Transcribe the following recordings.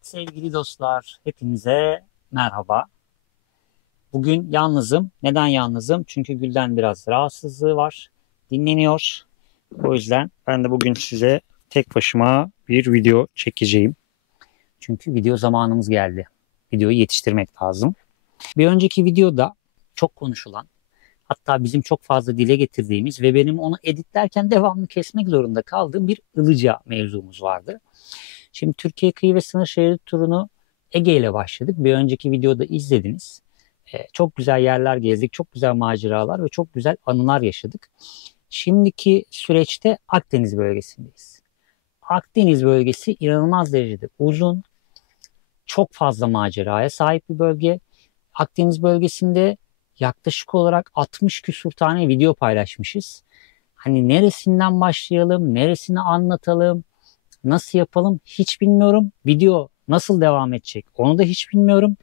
Evet sevgili dostlar, hepinize merhaba. Bugün yalnızım. Neden yalnızım? Çünkü Gül'den biraz rahatsızlığı var. Dinleniyor. O yüzden ben de bugün size tek başıma bir video çekeceğim. Çünkü video zamanımız geldi. Videoyu yetiştirmek lazım. Bir önceki videoda çok konuşulan, hatta bizim çok fazla dile getirdiğimiz ve benim onu editlerken devamlı kesmek zorunda kaldığım bir Ilıca mevzumuz vardı. Şimdi Türkiye kıyı ve sınır şeridi turunu Ege ile başladık. Bir önceki videoda izlediniz. Çok güzel yerler gezdik, çok güzel maceralar ve çok güzel anılar yaşadık. Şimdiki süreçte Akdeniz bölgesindeyiz. Akdeniz bölgesi inanılmaz derecede uzun, çok fazla maceraya sahip bir bölge. Akdeniz bölgesinde yaklaşık olarak 60 küsur tane video paylaşmışız. Hani neresinden başlayalım, neresini anlatalım, nasıl yapalım hiç bilmiyorum. Video nasıl devam edecek onu da hiç bilmiyorum.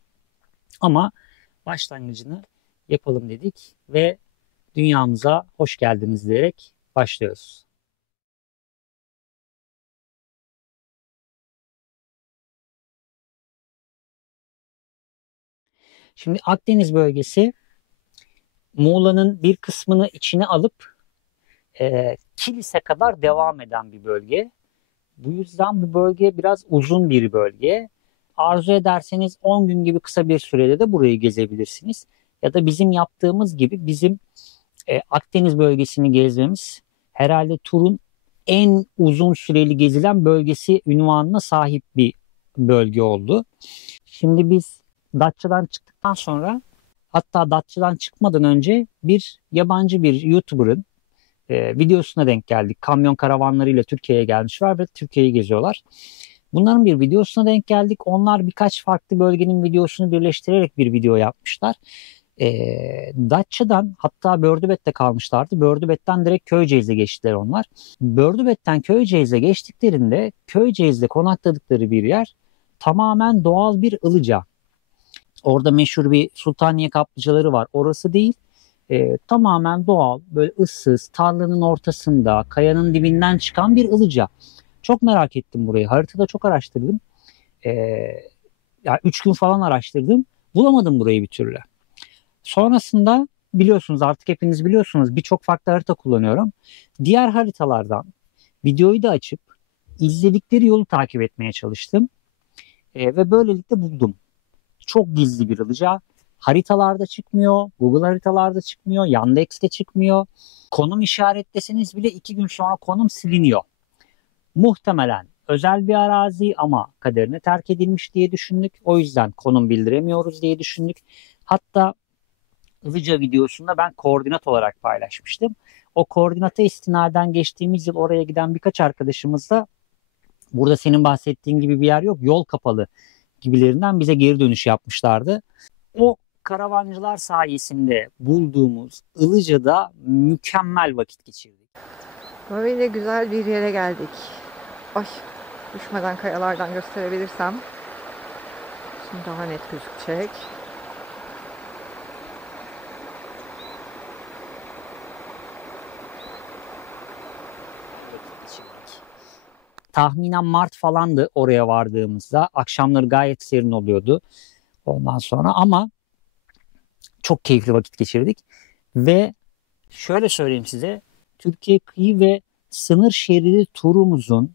Ama başlangıcını yapalım dedik ve dünyamıza hoş geldiniz diyerek başlıyoruz. Şimdi Akdeniz bölgesi Muğla'nın bir kısmını içine alıp Kilis'e kadar devam eden bir bölge. Bu yüzden bu bölge biraz uzun bir bölge. Arzu ederseniz 10 gün gibi kısa bir sürede de burayı gezebilirsiniz. Ya da bizim yaptığımız gibi bizim Akdeniz bölgesini gezmemiz herhalde turun en uzun süreli gezilen bölgesi unvanına sahip bir bölge oldu. Şimdi biz Datça'dan çıktıktan sonra, hatta Datça'dan çıkmadan önce bir yabancı bir YouTuber'ın videosuna denk geldik. Kamyon karavanlarıyla Türkiye'ye gelmişler ve Türkiye'yi geziyorlar. Bunların bir videosuna denk geldik. Onlar birkaç farklı bölgenin videosunu birleştirerek bir video yapmışlar. Datça'dan, hatta Bördübet'te kalmışlardı. Bördübet'ten direkt Köyceğiz'e geçtiler onlar. Bördübet'ten Köyceğiz'e geçtiklerinde Köyceğiz'de konakladıkları bir yer tamamen doğal bir Ilıca. Orada meşhur bir Sultaniye kaplıcaları var. Orası değil. Tamamen doğal, böyle ıssız, tarlanın ortasında, kayanın dibinden çıkan bir Ilıca. Çok merak ettim burayı. Haritada çok araştırdım. Ee, Yani 3 gün falan araştırdım. Bulamadım burayı bir türlü. Sonrasında biliyorsunuz, artık hepiniz biliyorsunuz, birçok farklı harita kullanıyorum. Diğer haritalardan videoyu da açıp izledikleri yolu takip etmeye çalıştım. Ve böylelikle buldum. Çok gizli bir Ilıca. Haritalarda çıkmıyor, Google haritalarda çıkmıyor, Yandex'te çıkmıyor. Konum işaretleseniz bile 2 gün sonra konum siliniyor. Muhtemelen özel bir arazi ama kaderine terk edilmiş diye düşündük. O yüzden konum bildiremiyoruz diye düşündük. Hatta Ilıca videosunda ben koordinat olarak paylaşmıştım. O koordinata istinaden geçtiğimiz yıl oraya giden birkaç arkadaşımız da burada senin bahsettiğin gibi bir yer yok, yol kapalı gibilerinden bize geri dönüş yapmışlardı. O karavancılar sayesinde bulduğumuz Ilıca'da mükemmel vakit geçirdik. Böyle güzel bir yere geldik. Ay, düşmeden kayalardan gösterebilirsem. Şimdi daha net gözükecek. Tahminen Mart falandı oraya vardığımızda. Akşamları gayet serin oluyordu. Ondan sonra ama çok keyifli vakit geçirdik. Ve şöyle söyleyeyim size, Türkiye kıyı ve sınır şeridi turumuzun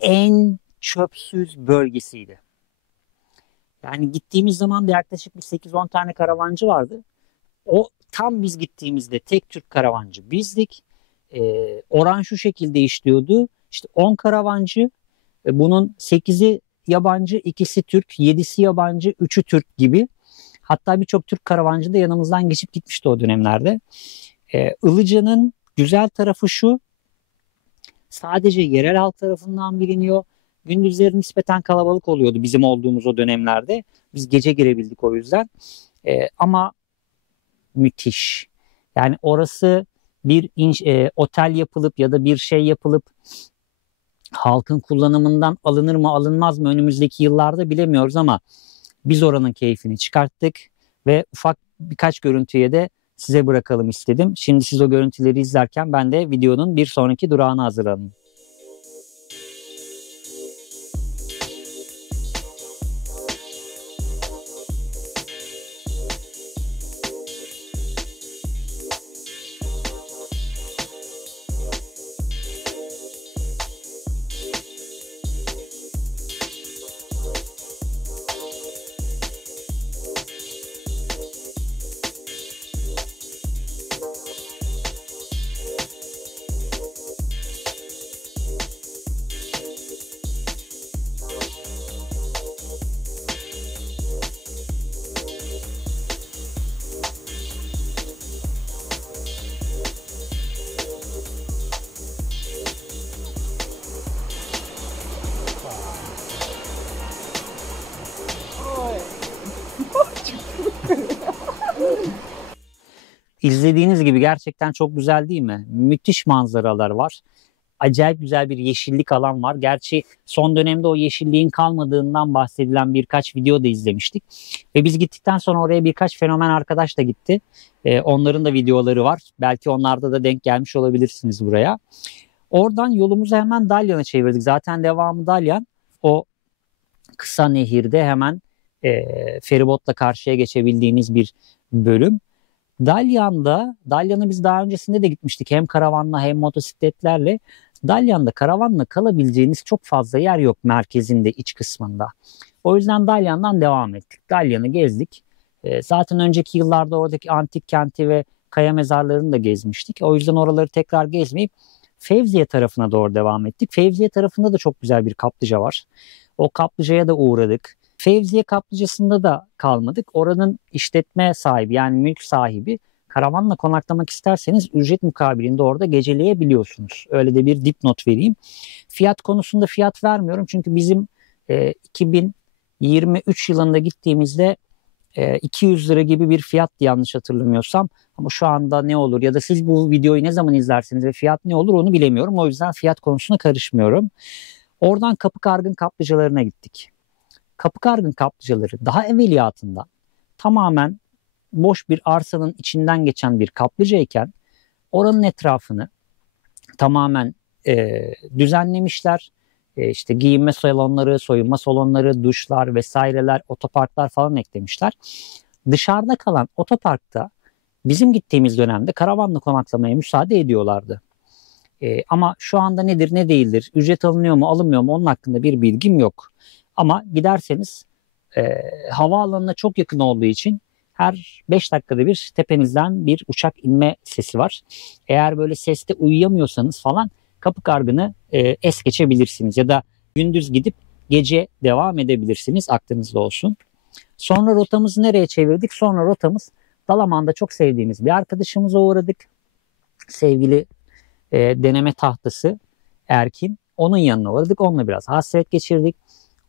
en çöpsüz bölgesiydi. Yani gittiğimiz zaman da yaklaşık bir 8-10 tane karavancı vardı. O tam biz gittiğimizde tek Türk karavancı bizdik. Oran şu şekilde işliyordu. İşte 10 karavancı, bunun 8'i yabancı, ikisi Türk, 7'si yabancı, 3'ü Türk gibi. Hatta birçok Türk karavancı da yanımızdan geçip gitmişti o dönemlerde. Ilıca'nın güzel tarafı şu: sadece yerel halk tarafından biliniyor. Gündüzleri nispeten kalabalık oluyordu bizim olduğumuz o dönemlerde. Biz gece girebildik o yüzden. Ama müthiş. Yani orası bir otel yapılıp ya da bir şey yapılıp halkın kullanımından alınır mı alınmaz mı önümüzdeki yıllarda bilemiyoruz ama biz oranın keyfini çıkarttık ve ufak birkaç görüntüye de size bırakalım istedim. Şimdi siz o görüntüleri izlerken ben de videonun bir sonraki durağına hazırlanayım. İzlediğiniz gibi gerçekten çok güzel değil mi? Müthiş manzaralar var. Acayip güzel bir yeşillik alan var. Gerçi son dönemde o yeşilliğin kalmadığından bahsedilen birkaç video da izlemiştik. Ve biz gittikten sonra oraya birkaç fenomen arkadaş da gitti. Onların da videoları var. Belki onlarda da denk gelmiş olabilirsiniz buraya. Oradan yolumuzu hemen Dalyan'a çevirdik. Zaten devamı Dalyan. O kısa nehirde hemen feribotla karşıya geçebildiğiniz bir bölüm. Dalyan'a biz daha öncesinde de gitmiştik. Hem karavanla hem motosikletlerle. Dalyan'da karavanla kalabileceğiniz çok fazla yer yok merkezinde, iç kısmında. O yüzden Dalyan'dan devam ettik. Dalyan'ı gezdik. Zaten önceki yıllarda oradaki antik kenti ve kaya mezarlarını da gezmiştik. O yüzden oraları tekrar gezmeyip Fevziye tarafına doğru devam ettik. Fevziye tarafında da çok güzel bir kaplıca var. O kaplıcaya da uğradık. Fevziye kaplıcasında da kalmadık. Oranın işletme sahibi, yani mülk sahibi, karavanla konaklamak isterseniz ücret mukabilinde orada geceleyebiliyorsunuz. Öyle de bir dipnot vereyim. Fiyat konusunda fiyat vermiyorum. Çünkü bizim 2023 yılında gittiğimizde 200 lira gibi bir fiyattı yanlış hatırlamıyorsam. Ama şu anda ne olur ya da siz bu videoyu ne zaman izlersiniz ve fiyat ne olur onu bilemiyorum. O yüzden fiyat konusuna karışmıyorum. Oradan Kapıkargın kaplıcalarına gittik. Kapıkargın kaplıcaları daha evveliyatında tamamen boş bir arsanın içinden geçen bir kaplıcayken oranın etrafını tamamen düzenlemişler. İşte giyinme salonları, soyunma salonları, duşlar vesaireler, otoparklar falan eklemişler. Dışarıda kalan otoparkta bizim gittiğimiz dönemde karavanla konaklamaya müsaade ediyorlardı. Ama şu anda nedir ne değildir, ücret alınıyor mu alınmıyor mu onun hakkında bir bilgim yok. Ama giderseniz havaalanına çok yakın olduğu için her 5 dakikada bir tepenizden bir uçak inme sesi var. Eğer böyle seste uyuyamıyorsanız falan Kapıkargın'ı es geçebilirsiniz ya da gündüz gidip gece devam edebilirsiniz, aklınızda olsun. Sonra rotamızı nereye çevirdik? Sonra rotamız Dalaman'da çok sevdiğimiz bir arkadaşımıza uğradık. Sevgili deneme tahtası Erkin. Onun yanına uğradık. Onunla biraz hasret geçirdik.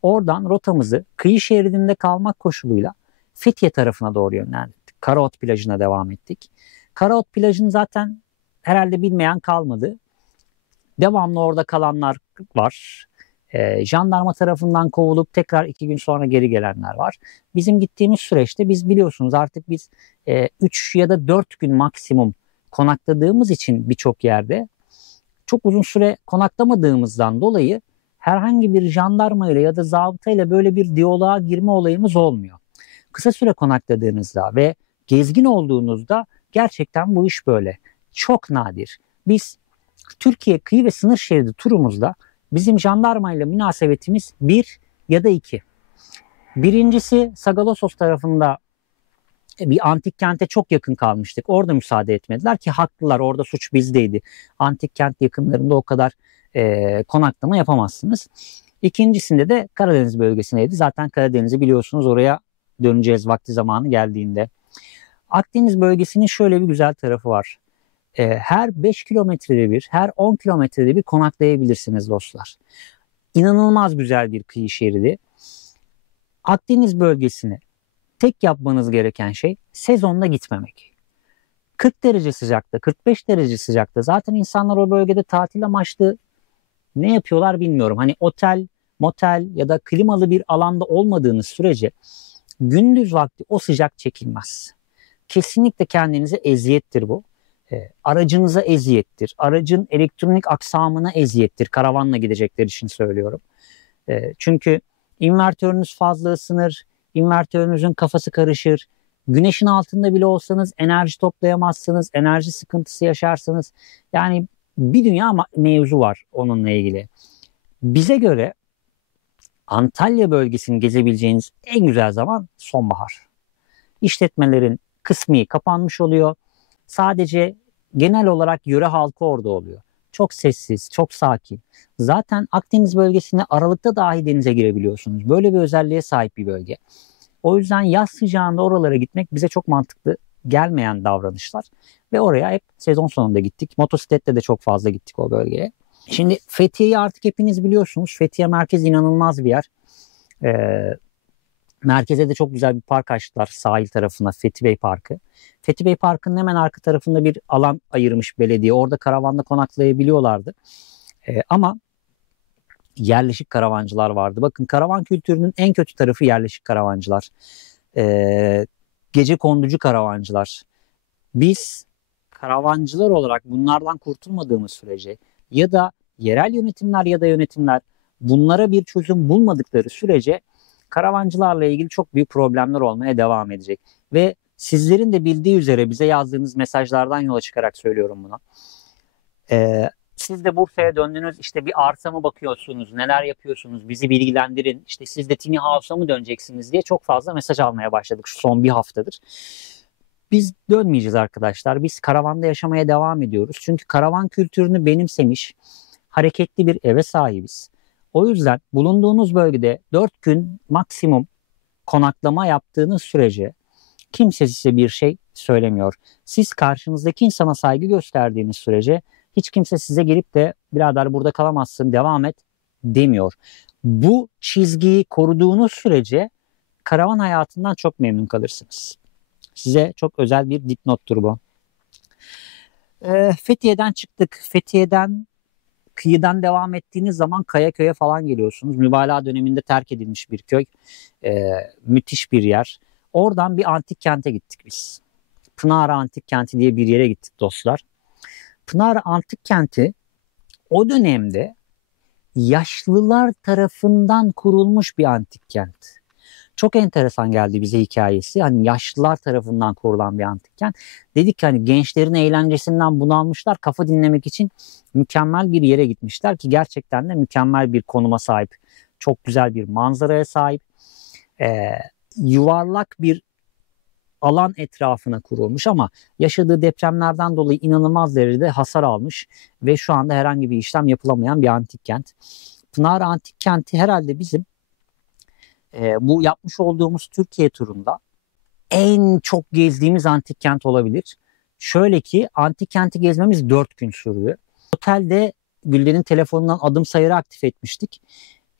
Oradan rotamızı kıyı şeridinde kalmak koşuluyla Fethiye tarafına doğru yönlendirdik. Karaot plajına devam ettik. Karaot plajını zaten herhalde bilmeyen kalmadı. Devamlı orada kalanlar var. Jandarma tarafından kovulup tekrar 2 gün sonra geri gelenler var. Bizim gittiğimiz süreçte biz biliyorsunuz artık biz 3 ya da 4 gün maksimum konakladığımız için birçok yerde çok uzun süre konaklamadığımızdan dolayı herhangi bir jandarma ile ya da zabıta ile böyle bir diyaloğa girme olayımız olmuyor. Kısa süre konakladığınızda ve gezgin olduğunuzda gerçekten bu iş böyle. Çok nadir. Biz Türkiye kıyı ve sınır şeridi turumuzda bizim jandarma ile münasebetimiz 1 ya da 2. Birincisi Sagalassos tarafında bir antik kente çok yakın kalmıştık. Orada müsaade etmediler ki haklılar, orada suç bizdeydi. Antik kent yakınlarında o kadar konaklama yapamazsınız. İkincisinde de Karadeniz bölgesindeydi. Zaten Karadeniz'i biliyorsunuz, oraya döneceğiz vakti zamanı geldiğinde. Akdeniz bölgesinin şöyle bir güzel tarafı var. Her 5 kilometrede bir, her 10 kilometrede bir konaklayabilirsiniz dostlar. İnanılmaz güzel bir kıyı şeridi. Akdeniz bölgesine tek yapmanız gereken şey sezonda gitmemek. 40 derece sıcakta, 45 derece sıcakta. Zaten insanlar o bölgede tatil amaçlı ne yapıyorlar bilmiyorum. Hani otel, motel ya da klimalı bir alanda olmadığınız sürece gündüz vakti o sıcak çekilmez. Kesinlikle kendinize eziyettir bu. Aracınıza eziyettir. Aracın elektronik aksamına eziyettir. Karavanla gidecekler için söylüyorum. Çünkü invertörünüz fazla ısınır. İnvertörünüzün kafası karışır. Güneşin altında bile olsanız enerji toplayamazsınız. Enerji sıkıntısı yaşarsınız. Yani bir dünya mevzu var onunla ilgili. Bize göre Antalya bölgesini gezebileceğiniz en güzel zaman sonbahar. İşletmelerin kısmi kapanmış oluyor. Sadece genel olarak yöre halkı orada oluyor. Çok sessiz, çok sakin. Zaten Akdeniz bölgesine Aralık'ta dahi denize girebiliyorsunuz. Böyle bir özelliğe sahip bir bölge. O yüzden yaz sıcağında oralara gitmek bize çok mantıklı gelmeyen davranışlar. Ve oraya hep sezon sonunda gittik. Motosikletle de çok fazla gittik o bölgeye. Şimdi Fethiye'yi artık hepiniz biliyorsunuz. Fethiye merkez inanılmaz bir yer. Merkeze de çok güzel bir park açtılar sahil tarafına, Fethi Bey Parkı. Fethi Bey Parkı'nın hemen arka tarafında bir alan ayırmış belediye. Orada karavanda konaklayabiliyorlardı. Ama yerleşik karavancılar vardı. Bakın, karavan kültürünün en kötü tarafı yerleşik karavancılar. Gece konducu karavancılar. Biz karavancılar olarak bunlardan kurtulmadığımız sürece ya da yerel yönetimler ya da yönetimler bunlara bir çözüm bulmadıkları sürece karavancılarla ilgili çok büyük problemler olmaya devam edecek. Ve sizlerin de bildiği üzere bize yazdığınız mesajlardan yola çıkarak söylüyorum bunu. Siz de Bursa'ya döndünüz, işte bir arsa mı bakıyorsunuz, neler yapıyorsunuz, bizi bilgilendirin, işte siz de tiny house'a mı döneceksiniz diye çok fazla mesaj almaya başladık şu son bir haftadır. Biz dönmeyeceğiz arkadaşlar. Biz karavanda yaşamaya devam ediyoruz. Çünkü karavan kültürünü benimsemiş, hareketli bir eve sahibiz. O yüzden bulunduğunuz bölgede 4 gün maksimum konaklama yaptığınız sürece kimse size bir şey söylemiyor. Siz karşınızdaki insana saygı gösterdiğiniz sürece hiç kimse size gelip de birader burada kalamazsın, devam et demiyor. Bu çizgiyi koruduğunuz sürece karavan hayatından çok memnun kalırsınız. Size çok özel bir dipnottur bu. Fethiye'den çıktık. Fethiye'den kıyıdan devam ettiğiniz zaman Kayaköy'e falan geliyorsunuz. Mübalağa döneminde terk edilmiş bir köy. Müthiş bir yer. Oradan bir antik kente gittik biz. Pınara Antik Kenti diye bir yere gittik dostlar. Pınara Antik Kenti o dönemde yaşlılar tarafından kurulmuş bir antik kent. Çok enteresan geldi bize hikayesi. Hani yaşlılar tarafından kurulan bir antik kent. Dedik ki hani gençlerin eğlencesinden bunalmışlar. Kafa dinlemek için mükemmel bir yere gitmişler ki gerçekten de mükemmel bir konuma sahip. Çok güzel bir manzaraya sahip. Yuvarlak bir alan etrafına kurulmuş ama yaşadığı depremlerden dolayı inanılmaz derecede hasar almış ve şu anda herhangi bir işlem yapılamayan bir antik kent. Pınara Antik Kenti herhalde bizim bu yapmış olduğumuz Türkiye turunda en çok gezdiğimiz antik kent olabilir. Şöyle ki antik kenti gezmemiz 4 gün sürdü. Otelde Gülden'in telefonundan adım sayarı aktif etmiştik.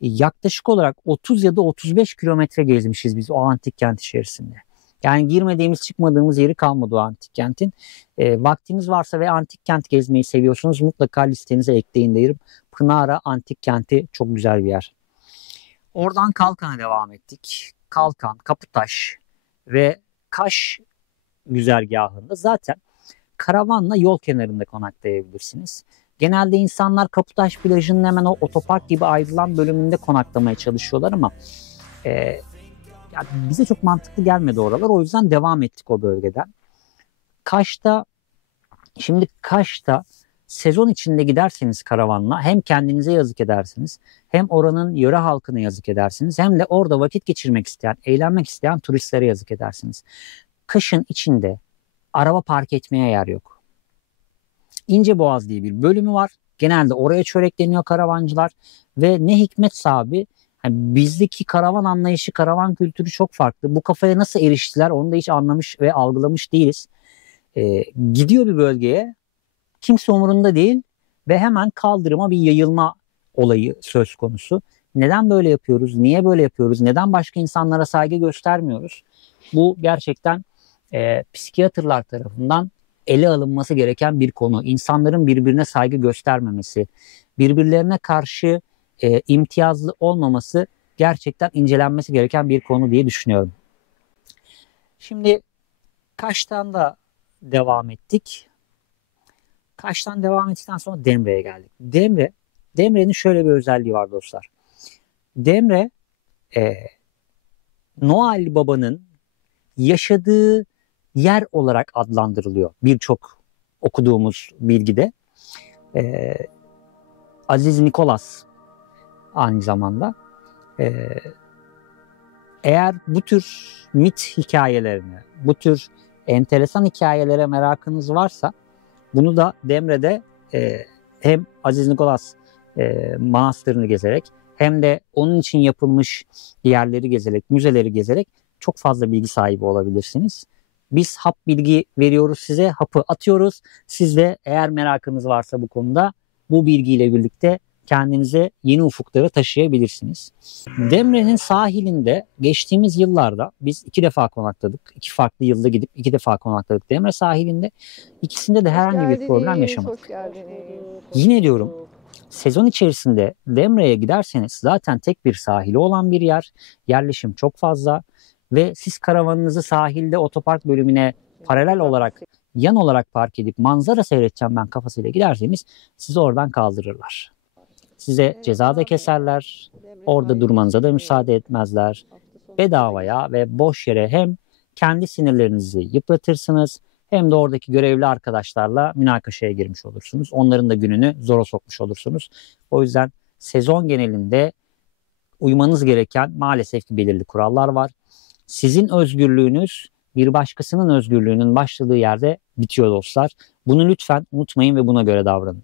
Yaklaşık olarak 30 ya da 35 kilometre gezmişiz biz o antik kent içerisinde. Yani girmediğimiz çıkmadığımız yeri kalmadı o antik kentin. Vaktiniz varsa ve antik kent gezmeyi seviyorsunuz mutlaka listenize ekleyin derim. Pınara Antik Kenti çok güzel bir yer. Oradan Kalkan'a devam ettik. Kalkan, Kaputaş ve Kaş güzergahında zaten karavanla yol kenarında konaklayabilirsiniz. Genelde insanlar Kaputaş plajının hemen o otopark gibi ayrılan bölümünde konaklamaya çalışıyorlar ama yani bize çok mantıklı gelmedi oralar. O yüzden devam ettik o bölgeden. Kaş'ta sezon içinde giderseniz karavanla hem kendinize yazık edersiniz, hem oranın yöre halkına yazık edersiniz, hem de orada vakit geçirmek isteyen, eğlenmek isteyen turistlere yazık edersiniz. Kışın içinde araba park etmeye yer yok. İnceboğaz diye bir bölümü var. Genelde oraya çörekleniyor karavancılar ve ne hikmetse abi, yani bizdeki karavan anlayışı, karavan kültürü çok farklı. Bu kafaya nasıl eriştiler onu da hiç anlamış ve algılamış değiliz. Gidiyor bir bölgeye, kimse umurunda değil ve hemen kaldırıma bir yayılma olayı söz konusu. Neden böyle yapıyoruz? Niye böyle yapıyoruz? Neden başka insanlara saygı göstermiyoruz? Bu gerçekten psikiyatrlar tarafından ele alınması gereken bir konu. İnsanların birbirine saygı göstermemesi, birbirlerine karşı imtiyazlı olmaması gerçekten incelenmesi gereken bir konu diye düşünüyorum. Şimdi Kaş'tan da devam ettik. Kaş'tan devam ettikten sonra Demre'ye geldik. Demre'nin şöyle bir özelliği var dostlar. Demre Noel Baba'nın yaşadığı yer olarak adlandırılıyor birçok okuduğumuz bilgide. Aziz Nikolas aynı zamanda. Eğer bu tür mit hikayelerine, bu tür enteresan hikayelere merakınız varsa bunu da Demre'de hem Aziz Nikolas manastırını gezerek hem de onun için yapılmış yerleri gezerek, müzeleri gezerek çok fazla bilgi sahibi olabilirsiniz. Biz hap bilgi veriyoruz size, hapı atıyoruz. Siz de eğer merakınız varsa bu konuda bu bilgiyle birlikte kendinize yeni ufuklara taşıyabilirsiniz. Demre'nin sahilinde geçtiğimiz yıllarda biz 2 defa konakladık. 2 farklı yılda gidip 2 defa konakladık Demre sahilinde. İkisinde de herhangi bir problem yaşamadık. Hoş geldiniz. Yine diyorum, sezon içerisinde Demre'ye giderseniz zaten tek bir sahili olan bir yer. Yerleşim çok fazla ve siz karavanınızı sahilde otopark bölümüne paralel olarak yan olarak park edip manzara seyredeceğim ben kafasıyla giderseniz sizi oradan kaldırırlar. Size ceza da keserler. Orada durmanıza da müsaade etmezler. Bedavaya ve boş yere hem kendi sinirlerinizi yıpratırsınız hem de oradaki görevli arkadaşlarla münakaşaya girmiş olursunuz. Onların da gününü zora sokmuş olursunuz. O yüzden sezon genelinde uymanız gereken maalesef ki belirli kurallar var. Sizin özgürlüğünüz bir başkasının özgürlüğünün başladığı yerde bitiyor dostlar. Bunu lütfen unutmayın ve buna göre davranın.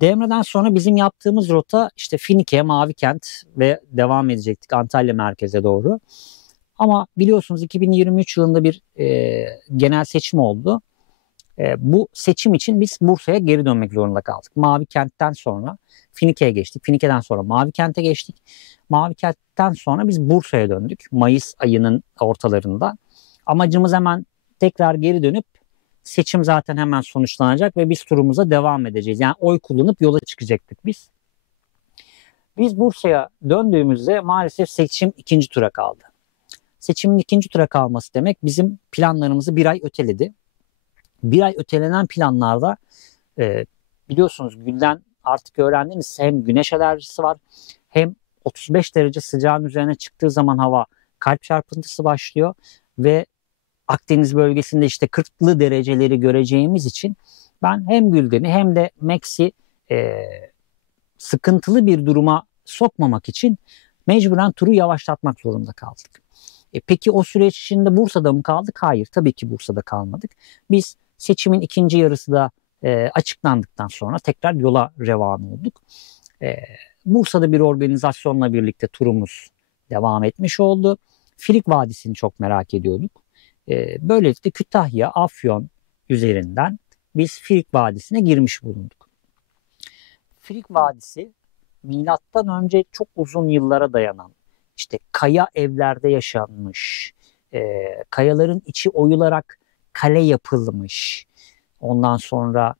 Demre'den sonra bizim yaptığımız rota işte Finike, Mavikent ve devam edecektik Antalya merkeze doğru. Ama biliyorsunuz 2023 yılında bir genel seçim oldu. Bu seçim için biz Bursa'ya geri dönmek zorunda kaldık. Mavikent'ten sonra Finike'ye geçtik. Finike'den sonra Mavikent'e geçtik. Mavikent'ten sonra biz Bursa'ya döndük. Mayıs ayının ortalarında. Amacımız hemen tekrar geri dönüp seçim zaten hemen sonuçlanacak ve biz turumuza devam edeceğiz. Yani oy kullanıp yola çıkacaktık biz. Biz Bursa'ya döndüğümüzde maalesef seçim ikinci tura kaldı. Seçimin ikinci tura kalması demek bizim planlarımızı bir ay öteledi. Bir ay ötelenen planlarda biliyorsunuz Gül'den artık öğrendiğiniz hem güneş alerjisi var hem 35 derece sıcağın üzerine çıktığı zaman hava kalp çarpıntısı başlıyor ve Akdeniz bölgesinde işte 40'lı dereceleri göreceğimiz için ben hem Gülden'i hem de Max'i sıkıntılı bir duruma sokmamak için mecburen turu yavaşlatmak zorunda kaldık. Peki o süreç içinde Bursa'da mı kaldık? Hayır, tabii ki Bursa'da kalmadık. Biz seçimin ikinci yarısı da açıklandıktan sonra tekrar yola revan olduk. Bursa'da bir organizasyonla birlikte turumuz devam etmiş oldu. Filik Vadisi'ni çok merak ediyorduk. Böylelikle Kütahya, Afyon üzerinden biz Filik Vadisi'ne girmiş bulunduk. Filik Vadisi milattan önce çok uzun yıllara dayanan işte kaya evlerde yaşanmış, kayaların içi oyularak kale yapılmış. Ondan sonra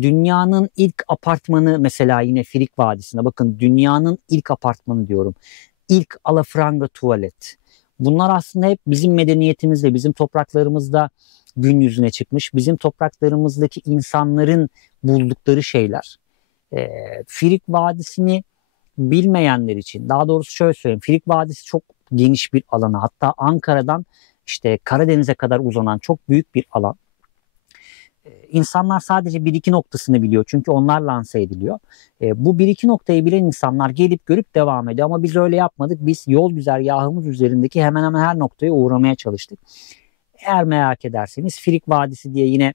dünyanın ilk apartmanı mesela yine Filik Vadisi'nde. Bakın dünyanın ilk apartmanı diyorum. İlk alafranga tuvalet. Bunlar aslında hep bizim medeniyetimizde, bizim topraklarımızda gün yüzüne çıkmış. Bizim topraklarımızdaki insanların buldukları şeyler. Filik Vadisi'ni bilmeyenler için, daha doğrusu şöyle söyleyeyim. Filik Vadisi çok geniş bir alanı. Hatta Ankara'dan işte Karadeniz'e kadar uzanan çok büyük bir alan. İnsanlar sadece bir iki noktasını biliyor. Çünkü onlar lanse ediliyor. Bu bir iki noktayı bilen insanlar gelip görüp devam ediyor. Ama biz öyle yapmadık. Biz yol güzergahımız üzerindeki hemen hemen her noktaya uğramaya çalıştık. Eğer merak ederseniz Filik Vadisi diye yine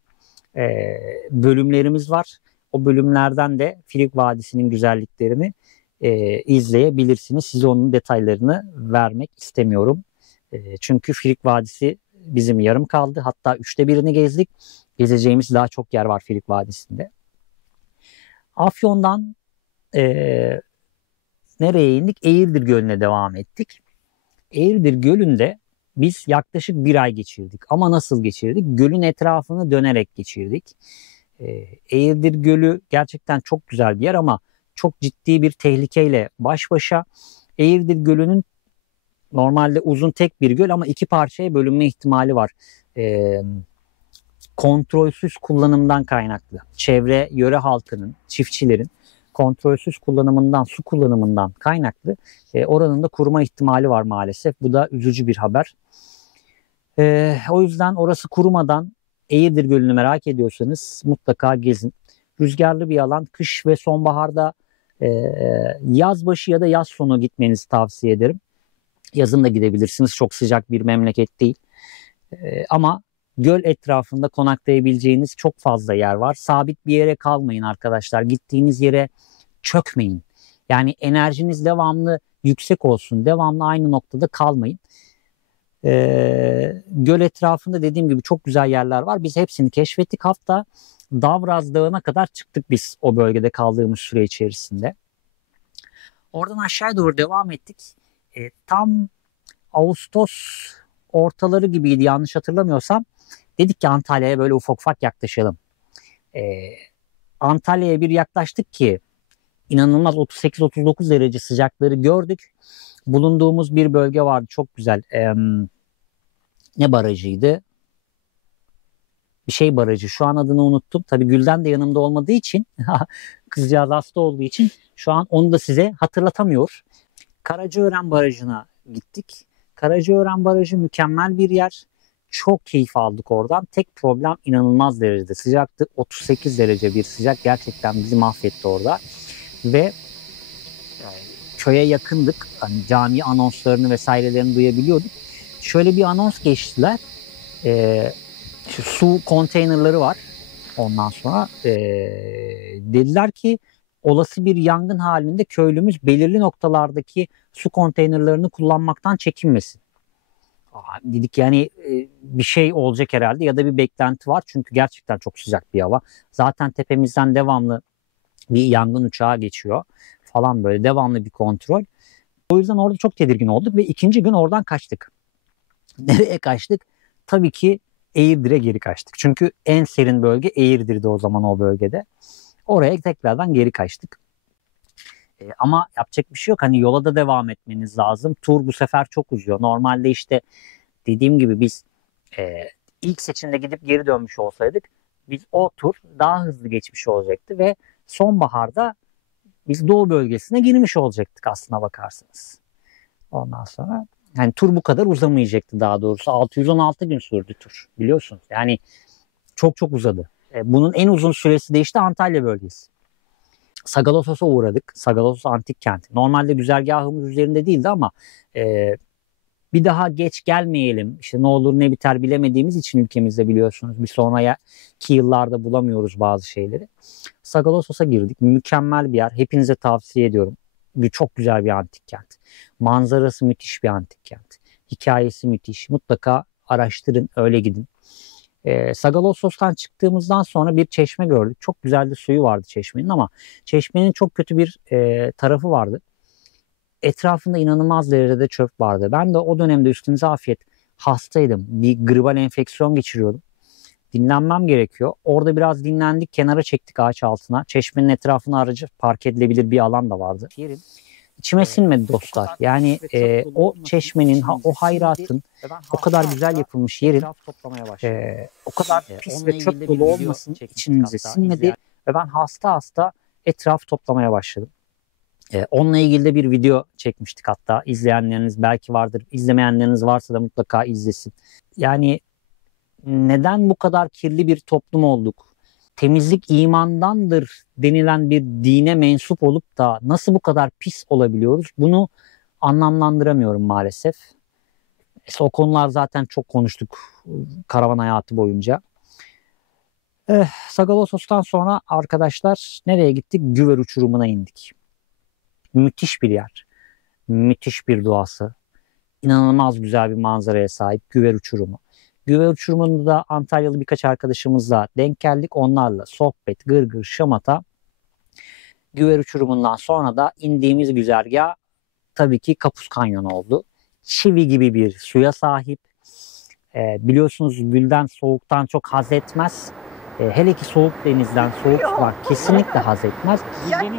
bölümlerimiz var. O bölümlerden de Filik Vadisi'nin güzelliklerini izleyebilirsiniz. Size onun detaylarını vermek istemiyorum. Çünkü Filik Vadisi bizim yarım kaldı. Hatta 1/3'ünü gezdik. Gezeceğimiz daha çok yer var Filik Vadisi'nde. Afyon'dan nereye indik? Eğirdir Gölü'ne devam ettik. Eğirdir Gölü'nde biz yaklaşık bir ay geçirdik. Ama nasıl geçirdik? Gölün etrafını dönerek geçirdik. Eğirdir Gölü gerçekten çok güzel bir yer ama çok ciddi bir tehlikeyle baş başa. Eğirdir Gölü'nün normalde uzun tek bir göl ama iki parçaya bölünme ihtimali var. Kontrolsüz kullanımdan kaynaklı. Çevre, yöre halkının, çiftçilerin kontrolsüz kullanımından, su kullanımından kaynaklı oranın da kuruma ihtimali var maalesef. Bu da üzücü bir haber. O yüzden orası kurumadan Eğirdir Gölü'nü merak ediyorsanız mutlaka gezin. Rüzgarlı bir alan. Kış ve sonbaharda yaz başı ya da yaz sonu gitmenizi tavsiye ederim. Yazın da gidebilirsiniz. Çok sıcak bir memleket değil. Ama göl etrafında konaklayabileceğiniz çok fazla yer var. Sabit bir yere kalmayın arkadaşlar. Gittiğiniz yere çökmeyin. Yani enerjiniz devamlı yüksek olsun. Devamlı aynı noktada kalmayın. Göl etrafında dediğim gibi çok güzel yerler var. Biz hepsini keşfettik. Hatta Davraz Dağı'na kadar çıktık biz o bölgede kaldığımız süre içerisinde. Oradan aşağıya doğru devam ettik. Tam Ağustos ortaları gibiydi yanlış hatırlamıyorsam. Dedik ki Antalya'ya böyle ufak ufak yaklaşalım. Antalya'ya bir yaklaştık ki inanılmaz 38-39 derece sıcakları gördük. Bulunduğumuz bir bölge vardı çok güzel. Ne barajıydı? Bir şey barajı. Şu an adını unuttum. Tabii Gülden de yanımda olmadığı için kızcağız hasta olduğu için şu an onu da size hatırlatamıyor. Karacaören Barajı'na gittik. Karacaören Barajı mükemmel bir yer. Çok keyif aldık oradan. Tek problem inanılmaz derecede sıcaktı. 38 derece bir sıcak gerçekten bizi mahvetti orada. Ve köye yakındık. Hani cami anonslarını vesairelerini duyabiliyorduk. Şöyle bir anons geçtiler. Şu su konteynerları var. Ondan sonra dediler ki olası bir yangın halinde köylümüz belirli noktalardaki su konteynerlerini kullanmaktan çekinmesin. Dedik yani bir şey olacak herhalde ya da bir beklenti var. Çünkü gerçekten çok sıcak bir hava. Zaten tepemizden devamlı bir yangın uçağı geçiyor falan böyle devamlı bir kontrol. O yüzden orada çok tedirgin olduk ve ikinci gün oradan kaçtık. Nereye kaçtık? Tabii ki Eğirdir'e geri kaçtık. Çünkü en serin bölge Eğirdir'di o zaman o bölgede. Oraya tekrardan geri kaçtık. Ama yapacak bir şey yok. Hani yola da devam etmeniz lazım. Tur bu sefer çok uzuyor. Normalde işte dediğim gibi biz ilk seçimde gidip geri dönmüş olsaydık biz o tur daha hızlı geçmiş olacaktı ve sonbaharda biz Doğu bölgesine girmiş olacaktık aslına bakarsanız. Ondan sonra yani tur bu kadar uzamayacaktı daha doğrusu. 616 gün sürdü tur biliyorsunuz. Yani çok çok uzadı. Bunun en uzun süresi de işte Antalya bölgesi. Sagalassos'a uğradık. Sagalassos antik kenti. Normalde güzergahımız üzerinde değildi ama bir daha geç gelmeyelim. İşte ne olur ne biter bilemediğimiz için ülkemizde biliyorsunuz bir sonraki yıllarda bulamıyoruz bazı şeyleri. Sagalassos'a girdik. Mükemmel bir yer. Hepinize tavsiye ediyorum. Çok güzel bir antik kent. Manzarası müthiş bir antik kent. Hikayesi müthiş. Mutlaka araştırın, öyle gidin. Sagalassos'tan çıktığımızdan sonra bir çeşme gördük. Çok güzel bir suyu vardı çeşmenin ama çeşmenin çok kötü bir tarafı vardı. Etrafında inanılmaz derecede çöp vardı. Ben de o dönemde üstünüze afiyet hastaydım. Bir gribal enfeksiyon geçiriyordum. Dinlenmem gerekiyor. Orada biraz dinlendik. Kenara çektik ağaç altına. Çeşmenin etrafına aracı park edilebilir bir alan da vardı. Yerin İçime sinmedi dostlar. Yani o çeşmenin, o hayratın, o kadar güzel yapılmış yerin o kadar pis ve çöp dolu olmasın içinize sinmedi. Ve ben hasta etraf toplamaya başladım. Onunla ilgili de bir video çekmiştik hatta. İzleyenleriniz belki vardır. İzlemeyenleriniz varsa da mutlaka izlesin. Yani neden bu kadar kirli bir toplum olduk? Temizlik imandandır denilen bir dine mensup olup da nasıl bu kadar pis olabiliyoruz? Bunu anlamlandıramıyorum maalesef. O konular zaten çok konuştuk karavan hayatı boyunca. Sagalassos'tan sonra arkadaşlar nereye gittik? Güver Uçurumu'na indik. Müthiş bir yer. Müthiş bir doğası. İnanılmaz güzel bir manzaraya sahip Güver Uçurumu. Güver Uçurumu'nda da Antalyalı birkaç arkadaşımızla denk geldik. Onlarla sohbet, gırgır, şamata. Güver Uçurumu'ndan sonra da indiğimiz güzergah tabii ki Kapuz Kanyonu oldu. Çivi gibi bir suya sahip. Biliyorsunuz gülden soğuktan çok haz etmez. Hele ki soğuk denizden, soğuk sudan kesinlikle haz etmez.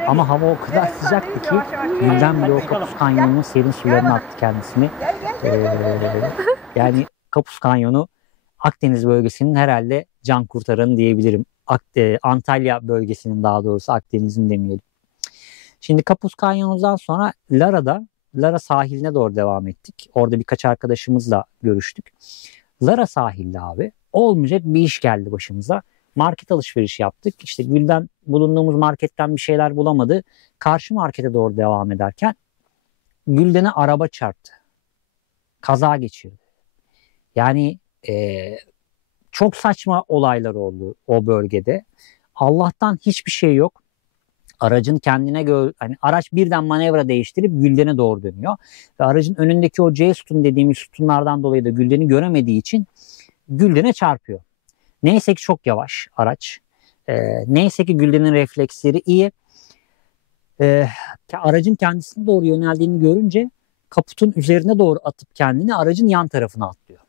Ama hava o kadar sıcaktı ki gülden bile o Kapuz Kanyonu'nun serin sularına attı kendisini. Yani Kapuz Kanyonu Akdeniz bölgesinin herhalde can kurtaranı diyebilirim. Antalya bölgesinin daha doğrusu Akdeniz'in demeyelim. Şimdi Kapuz Kanyonu'ndan sonra Lara sahiline doğru devam ettik. Orada birkaç arkadaşımızla görüştük. Lara sahilde abi olmayacak bir iş geldi başımıza. Market alışveriş yaptık. İşte Gül'den bulunduğumuz marketten bir şeyler bulamadı. Karşı markete doğru devam ederken Gülden'e araba çarptı. Kaza geçirdi. Yani çok saçma olaylar oldu o bölgede. Allah'tan hiçbir şey yok. Aracın kendine göre hani araç birden manevra değiştirip Gülden'e doğru dönüyor. Ve aracın önündeki o C sütun dediğimiz sütunlardan dolayı da Gülden'i göremediği için Gülden'e çarpıyor. Neyse ki çok yavaş araç. Neyse ki Gülden'in refleksleri iyi. Aracın kendisine doğru yöneldiğini görünce kaputun üzerine doğru atıp kendini aracın yan tarafına atlıyor.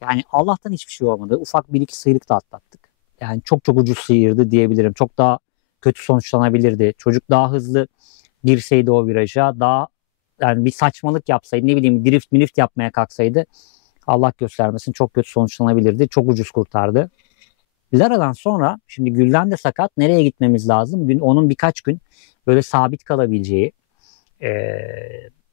Yani Allah'tan hiçbir şey olmadı. Ufak bir iki sıyrık da atlattık. Yani çok çok ucuz sıyırdı diyebilirim. Çok daha kötü sonuçlanabilirdi. Çocuk daha hızlı girseydi o viraja, daha yani bir saçmalık yapsaydı, ne bileyim drift yapmaya kalksaydı, Allah göstermesin, çok kötü sonuçlanabilirdi. Çok ucuz kurtardı. Lara'dan sonra şimdi Gülden de sakat. Nereye gitmemiz lazım? Onun birkaç gün böyle sabit kalabileceği,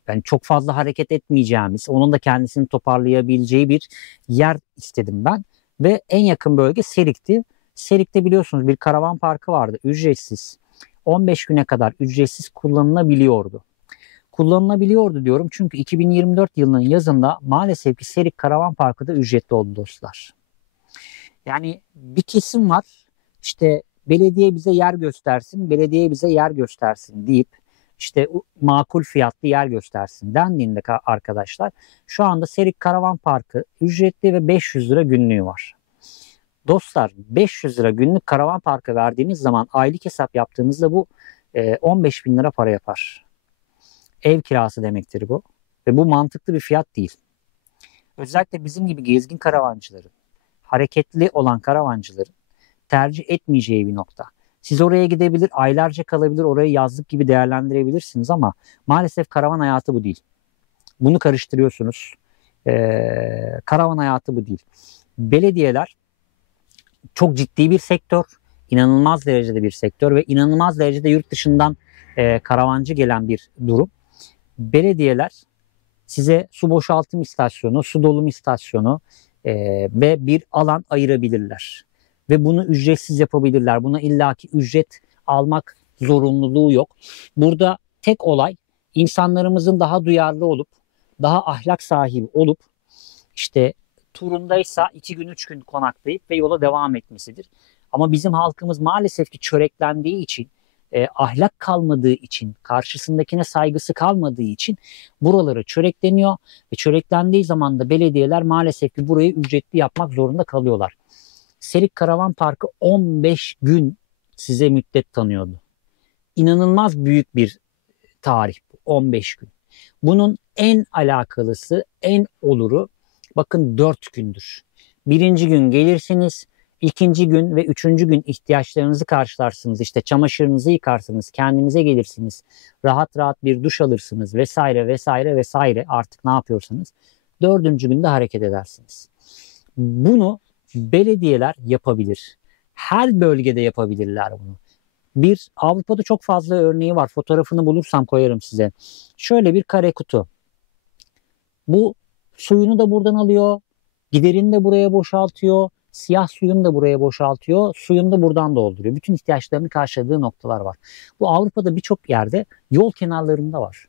yani çok fazla hareket etmeyeceğimiz, onun da kendisini toparlayabileceği bir yer istedim ben. Ve en yakın bölge Serik'ti. Serik'te biliyorsunuz bir karavan parkı vardı. Ücretsiz. 15 güne kadar ücretsiz kullanılabiliyordu. Kullanılabiliyordu diyorum çünkü 2024 yılının yazında maalesef ki Serik Karavan Parkı da ücretli oldu dostlar. Yani bir kesim var, işte belediye bize yer göstersin, belediye bize yer göstersin deyip işte makul fiyatlı yer göstersin dendiğinde arkadaşlar, şu anda Serik Karavan Parkı ücretli ve 500 lira günlüğü var. Dostlar, 500 lira günlük karavan parkı verdiğiniz zaman aylık hesap yaptığınızda bu 15 bin lira para yapar. Ev kirası demektir bu. Ve bu mantıklı bir fiyat değil. Özellikle bizim gibi gezgin karavancıların, hareketli olan karavancıların tercih etmeyeceği bir nokta. Siz oraya gidebilir, aylarca kalabilir, orayı yazlık gibi değerlendirebilirsiniz ama maalesef karavan hayatı bu değil. Bunu karıştırıyorsunuz. Karavan hayatı bu değil. Belediyeler çok ciddi bir sektör, inanılmaz derecede bir sektör ve inanılmaz derecede yurt dışından karavancı gelen bir durum. Belediyeler size su boşaltım istasyonu, su dolum istasyonu ve bir alan ayırabilirler. Ve bunu ücretsiz yapabilirler. Buna illaki ücret almak zorunluluğu yok. Burada tek olay insanlarımızın daha duyarlı olup, daha ahlak sahibi olup, işte turundaysa 2 gün 3 gün konaklayıp ve yola devam etmesidir. Ama bizim halkımız maalesef ki çöreklendiği için, ahlak kalmadığı için, karşısındakine saygısı kalmadığı için buraları çörekleniyor ve çöreklendiği zaman da belediyeler maalesef ki burayı ücretli yapmak zorunda kalıyorlar. Serik Karavan Parkı 15 gün size müddet tanıyordu. İnanılmaz büyük bir tarih bu, 15 gün. Bunun en alakalısı, en oluru bakın 4 gündür. Birinci gün gelirsiniz, ikinci gün ve üçüncü gün ihtiyaçlarınızı karşılarsınız. İşte çamaşırınızı yıkarsınız, kendinize gelirsiniz, rahat rahat bir duş alırsınız vesaire vesaire vesaire, artık ne yapıyorsanız. Dördüncü günde hareket edersiniz. Bunu belediyeler yapabilir. Her bölgede yapabilirler bunu. Avrupa'da çok fazla örneği var. Fotoğrafını bulursam koyarım size. Şöyle bir kare kutu. Bu suyunu da buradan alıyor. Giderini de buraya boşaltıyor. Siyah suyunu da buraya boşaltıyor. Suyunu da buradan dolduruyor. Bütün ihtiyaçlarını karşıladığı noktalar var. Bu Avrupa'da birçok yerde yol kenarlarında var.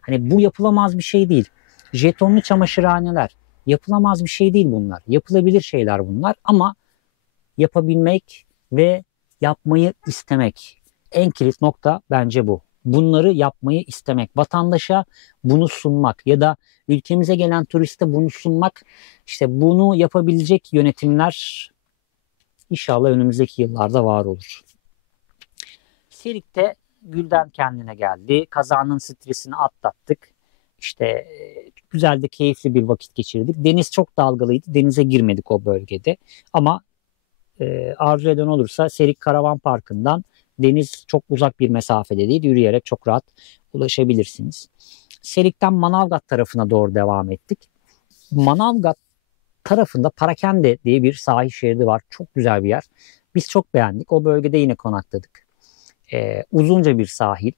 Hani bu yapılamaz bir şey değil. Jetonlu çamaşırhaneler. Yapılamaz bir şey değil bunlar. Yapılabilir şeyler bunlar ama yapabilmek ve yapmayı istemek. En kilit nokta bence bu. Bunları yapmayı istemek. Vatandaşa bunu sunmak ya da ülkemize gelen turiste bunu sunmak. İşte bunu yapabilecek yönetimler inşallah önümüzdeki yıllarda var olur. Serik'te Gülden kendine geldi. Kazanın stresini atlattık. İşte güzel de keyifli bir vakit geçirdik. Deniz çok dalgalıydı. Denize girmedik o bölgede. Ama arzu eden olursa Serik Karavan Parkı'ndan deniz çok uzak bir mesafede değil. Yürüyerek çok rahat ulaşabilirsiniz. Serik'ten Manavgat tarafına doğru devam ettik. Manavgat tarafında Parakende diye bir sahil şeridi var. Çok güzel bir yer. Biz çok beğendik. O bölgede yine konakladık. Uzunca bir sahil.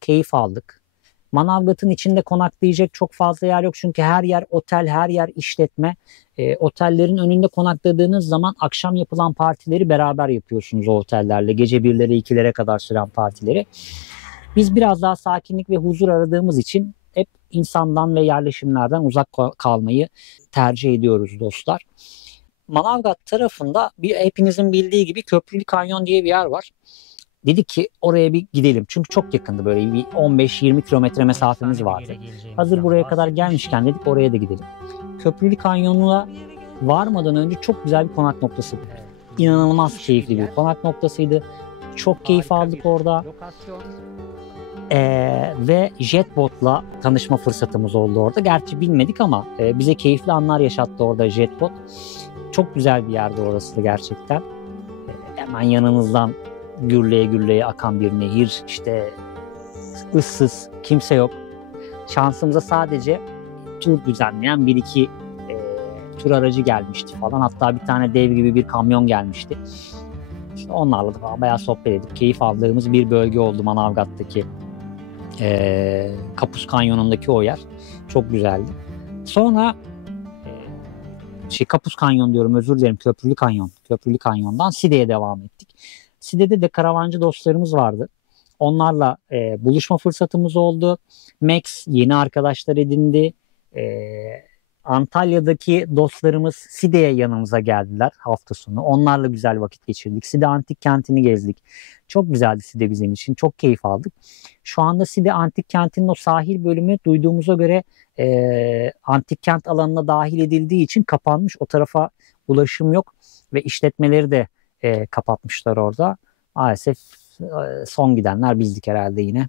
Keyif aldık. Manavgat'ın içinde konaklayacak çok fazla yer yok. Çünkü her yer otel, her yer işletme. Otellerin önünde konakladığınız zaman akşam yapılan partileri beraber yapıyorsunuz o otellerle. Gece 1'lere 2'lere kadar süren partileri. Biz biraz daha sakinlik ve huzur aradığımız için hep insandan ve yerleşimlerden uzak kalmayı tercih ediyoruz dostlar. Manavgat tarafında hepinizin bildiği gibi Köprülü Kanyon diye bir yer var. Dedik ki oraya bir gidelim. Çünkü çok yakındı, böyle bir 15-20 kilometre mesafemiz vardı. Hazır buraya kadar gelmişken dedik oraya da gidelim. Köprülü Kanyonu'na varmadan önce çok güzel bir konak noktası bulduk. inanılmaz keyifli bir konak noktasıydı. Çok keyif aldık orada. Ve Jetbot'la tanışma fırsatımız oldu orada. Gerçi bilmedik ama bize keyifli anlar yaşattı orada Jetbot. Çok güzel bir yerdi orası da gerçekten. Hemen yanınızdan gürleye gürleye akan bir nehir. İşte ıssız, kimse yok. Şansımıza sadece tur düzenleyen bir iki tur aracı gelmişti falan. Hatta bir tane dev gibi bir kamyon gelmişti. İşte onlarla da falan bayağı sohbet edip keyif aldığımız bir bölge oldu Manavgat'taki Kapuz Kanyonu'ndaki o yer. Çok güzeldi. Sonra Kapuz Kanyon diyorum, özür dilerim, Köprülü Kanyon. Köprülü Kanyon'dan Side'ye devam ettik. Side'de de karavancı dostlarımız vardı. Onlarla buluşma fırsatımız oldu. Max yeni arkadaşlar edindi. Antalya'daki dostlarımız Side'ye yanımıza geldiler hafta sonu. Onlarla güzel vakit geçirdik. Side Antik Kenti'ni gezdik. Çok güzeldi Side bizim için. Çok keyif aldık. Şu anda Side Antik Kenti'nin o sahil bölümü duyduğumuza göre Antik Kent alanına dahil edildiği için kapanmış. O tarafa ulaşım yok ve işletmeleri de kapatmışlar orada. Maalesef son gidenler bizdik herhalde yine.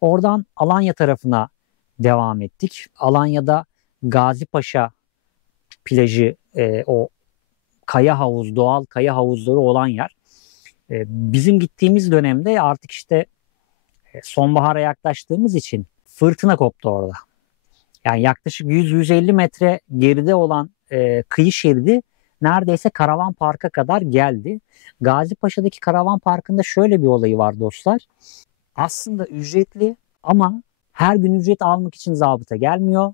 Oradan Alanya tarafına devam ettik. Alanya'da Gazipaşa plajı, o kaya havuz, doğal kaya havuzları olan yer. Bizim gittiğimiz dönemde artık işte sonbahara yaklaştığımız için fırtına koptu orada. Yani yaklaşık 100-150 metre geride olan kıyı şeridi neredeyse karavan parka kadar geldi. Gazipaşa'daki karavan parkında şöyle bir olayı var dostlar. Aslında ücretli ama her gün ücret almak için zabıta gelmiyor.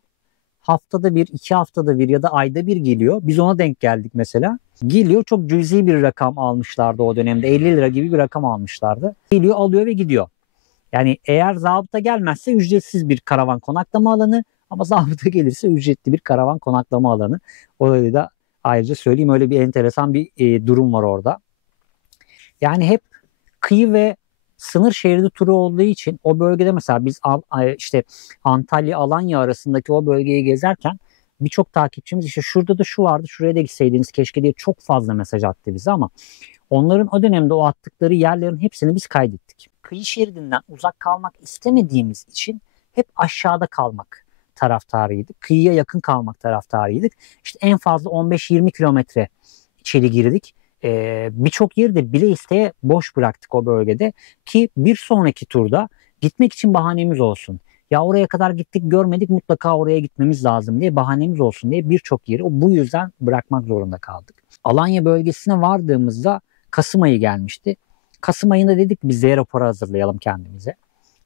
Haftada bir, 2 haftada bir ya da ayda bir geliyor. Biz ona denk geldik mesela. Geliyor, çok cüzi bir rakam almışlardı o dönemde. 50 lira gibi bir rakam almışlardı. Geliyor, alıyor ve gidiyor. Yani eğer zabıta gelmezse ücretsiz bir karavan konaklama alanı, ama zabıta gelirse ücretli bir karavan konaklama alanı. Orayı da ayrıca söyleyeyim, öyle bir enteresan bir durum var orada. Yani hep kıyı ve sınır şeridi turu olduğu için o bölgede mesela biz işte Antalya-Alanya arasındaki o bölgeyi gezerken birçok takipçimiz işte şurada da şu vardı, şuraya da gitseydiniz keşke diye çok fazla mesaj attı bize, ama onların o dönemde o attıkları yerlerin hepsini biz kaydettik. Kıyı şeridinden uzak kalmak istemediğimiz için hep aşağıda kalmak taraftarıydık. Kıyıya yakın kalmak taraftarıydık. İşte en fazla 15-20 kilometre içeri girdik. Birçok yeri de bile isteye boş bıraktık o bölgede ki bir sonraki turda gitmek için bahanemiz olsun. Ya oraya kadar gittik görmedik, mutlaka oraya gitmemiz lazım diye bahanemiz olsun diye birçok yeri bu yüzden bırakmak zorunda kaldık. Alanya bölgesine vardığımızda Kasım ayı gelmişti. Kasım ayında dedik biz rapora hazırlayalım kendimize.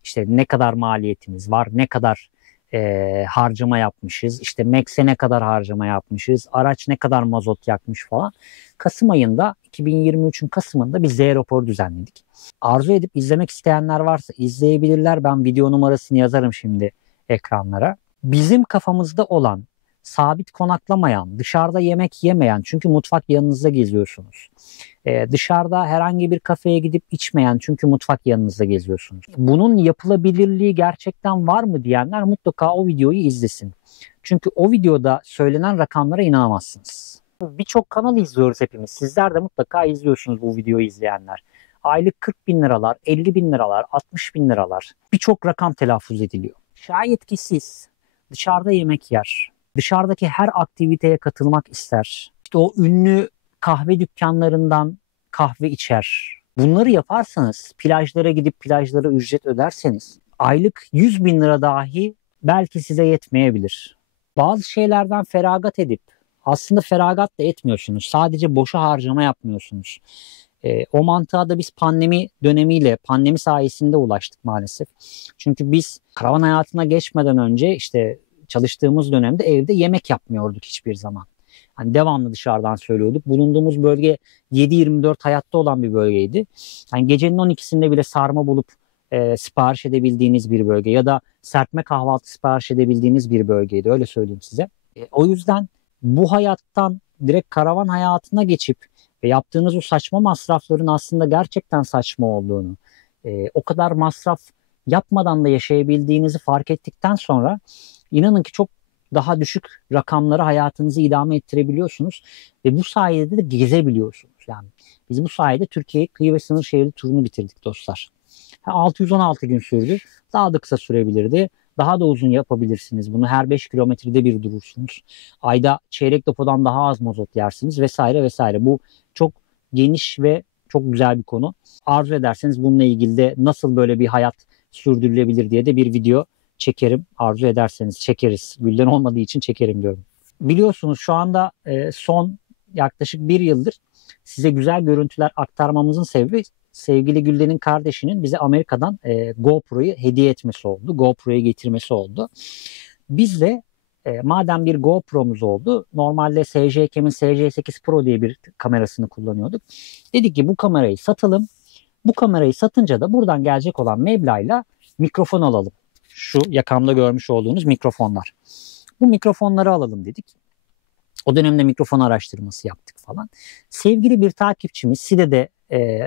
İşte ne kadar maliyetimiz var, ne kadar harcama yapmışız, işte Max'e ne kadar harcama yapmışız, araç ne kadar mazot yakmış falan. Kasım ayında, 2023'ün Kasım'ında bir Z raporu düzenledik. Arzu edip izlemek isteyenler varsa izleyebilirler. Ben video numarasını yazarım şimdi ekranlara. Bizim kafamızda olan, sabit konaklamayan, dışarıda yemek yemeyen, çünkü mutfak yanınızda geziyorsunuz. Dışarıda herhangi bir kafeye gidip içmeyen, çünkü mutfak yanınızda geziyorsunuz. Bunun yapılabilirliği gerçekten var mı diyenler mutlaka o videoyu izlesin. Çünkü o videoda söylenen rakamlara inanamazsınız. Birçok kanal izliyoruz hepimiz. Sizler de mutlaka izliyorsunuz bu videoyu izleyenler. Aylık 40 bin liralar, 50 bin liralar, 60 bin liralar, birçok rakam telaffuz ediliyor. Şayet ki siz dışarıda yemek yer, dışarıdaki her aktiviteye katılmak ister, İşte o ünlü kahve dükkanlarından kahve içer, bunları yaparsanız, plajlara gidip plajlara ücret öderseniz aylık 100 bin lira dahi belki size yetmeyebilir. Bazı şeylerden feragat edip aslında feragat da etmiyorsunuz. Sadece boşa harcama yapmıyorsunuz. O mantığa da biz pandemi dönemiyle, pandemi sayesinde ulaştık maalesef. Çünkü biz karavan hayatına geçmeden önce işte çalıştığımız dönemde evde yemek yapmıyorduk hiçbir zaman. Hani devamlı dışarıdan söylüyorduk. Bulunduğumuz bölge 7/24 hayatta olan bir bölgeydi. Yani gecenin 12'sinde bile sarma bulup sipariş edebildiğiniz bir bölge ya da serpme kahvaltı sipariş edebildiğiniz bir bölgeydi. Öyle söyleyeyim size. O yüzden bu hayattan direkt karavan hayatına geçip ve yaptığınız o saçma masrafların aslında gerçekten saçma olduğunu, o kadar masraf yapmadan da yaşayabildiğinizi fark ettikten sonra inanın ki çok daha düşük rakamlara hayatınızı idame ettirebiliyorsunuz ve bu sayede de gezebiliyorsunuz. filan. Biz bu sayede Türkiye kıyı ve sınır şehirli turunu bitirdik dostlar. 616 gün sürdü. Daha da kısa sürebilirdi. Daha da uzun yapabilirsiniz bunu. Her 5 kilometrede bir durursunuz. Ayda çeyrek depodan daha az mazot yersiniz vesaire vesaire. Bu çok geniş ve çok güzel bir konu. Arzu ederseniz bununla ilgili de nasıl böyle bir hayat sürdürülebilir diye de bir video çekerim. Arzu ederseniz çekeriz. Gülden olmadığı için çekerim diyorum. Biliyorsunuz şu anda son yaklaşık bir yıldır size güzel görüntüler aktarmamızın sebebi sevgili Gülden'in kardeşinin bize Amerika'dan GoPro'yu hediye etmesi oldu. GoPro'yu getirmesi oldu. Biz de madem bir GoPro'muz oldu, normalde SJCam'in SJ8 Pro diye bir kamerasını kullanıyorduk. Dedik ki bu kamerayı satalım. Bu kamerayı satınca da buradan gelecek olan meblağla mikrofon alalım. Şu yakamda görmüş olduğunuz mikrofonlar. Bu mikrofonları alalım dedik. O dönemde mikrofon araştırması yaptık falan. Sevgili bir takipçimiz, Side'de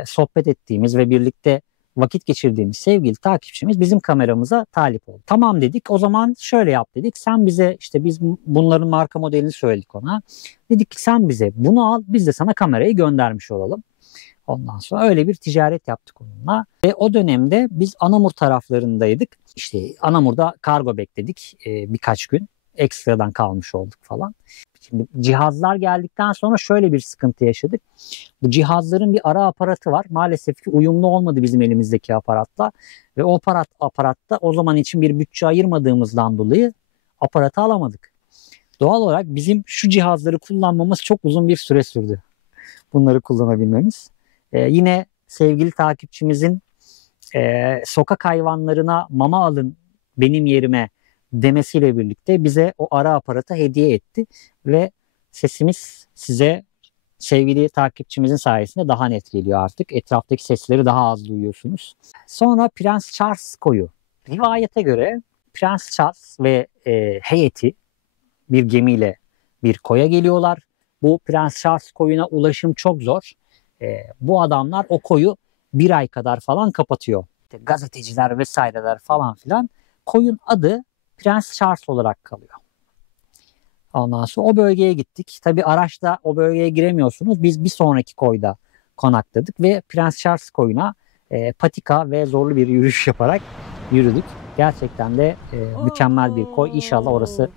sohbet ettiğimiz ve birlikte vakit geçirdiğimiz sevgili takipçimiz bizim kameramıza talip oldu. Tamam dedik, o zaman şöyle yap dedik. Sen bize, işte biz bunların marka modelini söyledik ona. Dedik ki sen bize bunu al, biz de sana kamerayı göndermiş olalım. Ondan sonra öyle bir ticaret yaptık onunla. Ve o dönemde biz Anamur taraflarındaydık. İşte Anamur'da kargo bekledik birkaç gün. Ekstradan kalmış olduk falan. Şimdi cihazlar geldikten sonra şöyle bir sıkıntı yaşadık. Bu cihazların bir ara aparatı var. Maalesef ki uyumlu olmadı bizim elimizdeki aparatla. Ve o aparatta o zaman için bir bütçe ayırmadığımızdan dolayı aparatı alamadık. Doğal olarak bizim şu cihazları kullanmamız çok uzun bir süre sürdü. Bunları kullanabilmemiz. Yine sevgili takipçimizin sokak hayvanlarına mama alın benim yerime demesiyle birlikte bize o ara aparatı hediye etti ve sesimiz size sevgili takipçimizin sayesinde daha net geliyor artık. Etraftaki sesleri daha az duyuyorsunuz. Sonra Prens Charles koyu. Rivayete göre Prens Charles ve heyeti bir gemiyle bir koya geliyorlar. Bu Prens Charles koyuna ulaşım çok zor. Bu adamlar o koyu bir ay kadar falan kapatıyor. İşte gazeteciler vesaireler falan filan. Koyun adı Prens Charles olarak kalıyor. Ondan sonra o bölgeye gittik. Tabii araçla o bölgeye giremiyorsunuz. Biz bir sonraki koyda konakladık ve Prens Charles koyuna patika ve zorlu bir yürüyüş yaparak yürüdük. Gerçekten de mükemmel bir koy. İnşallah orası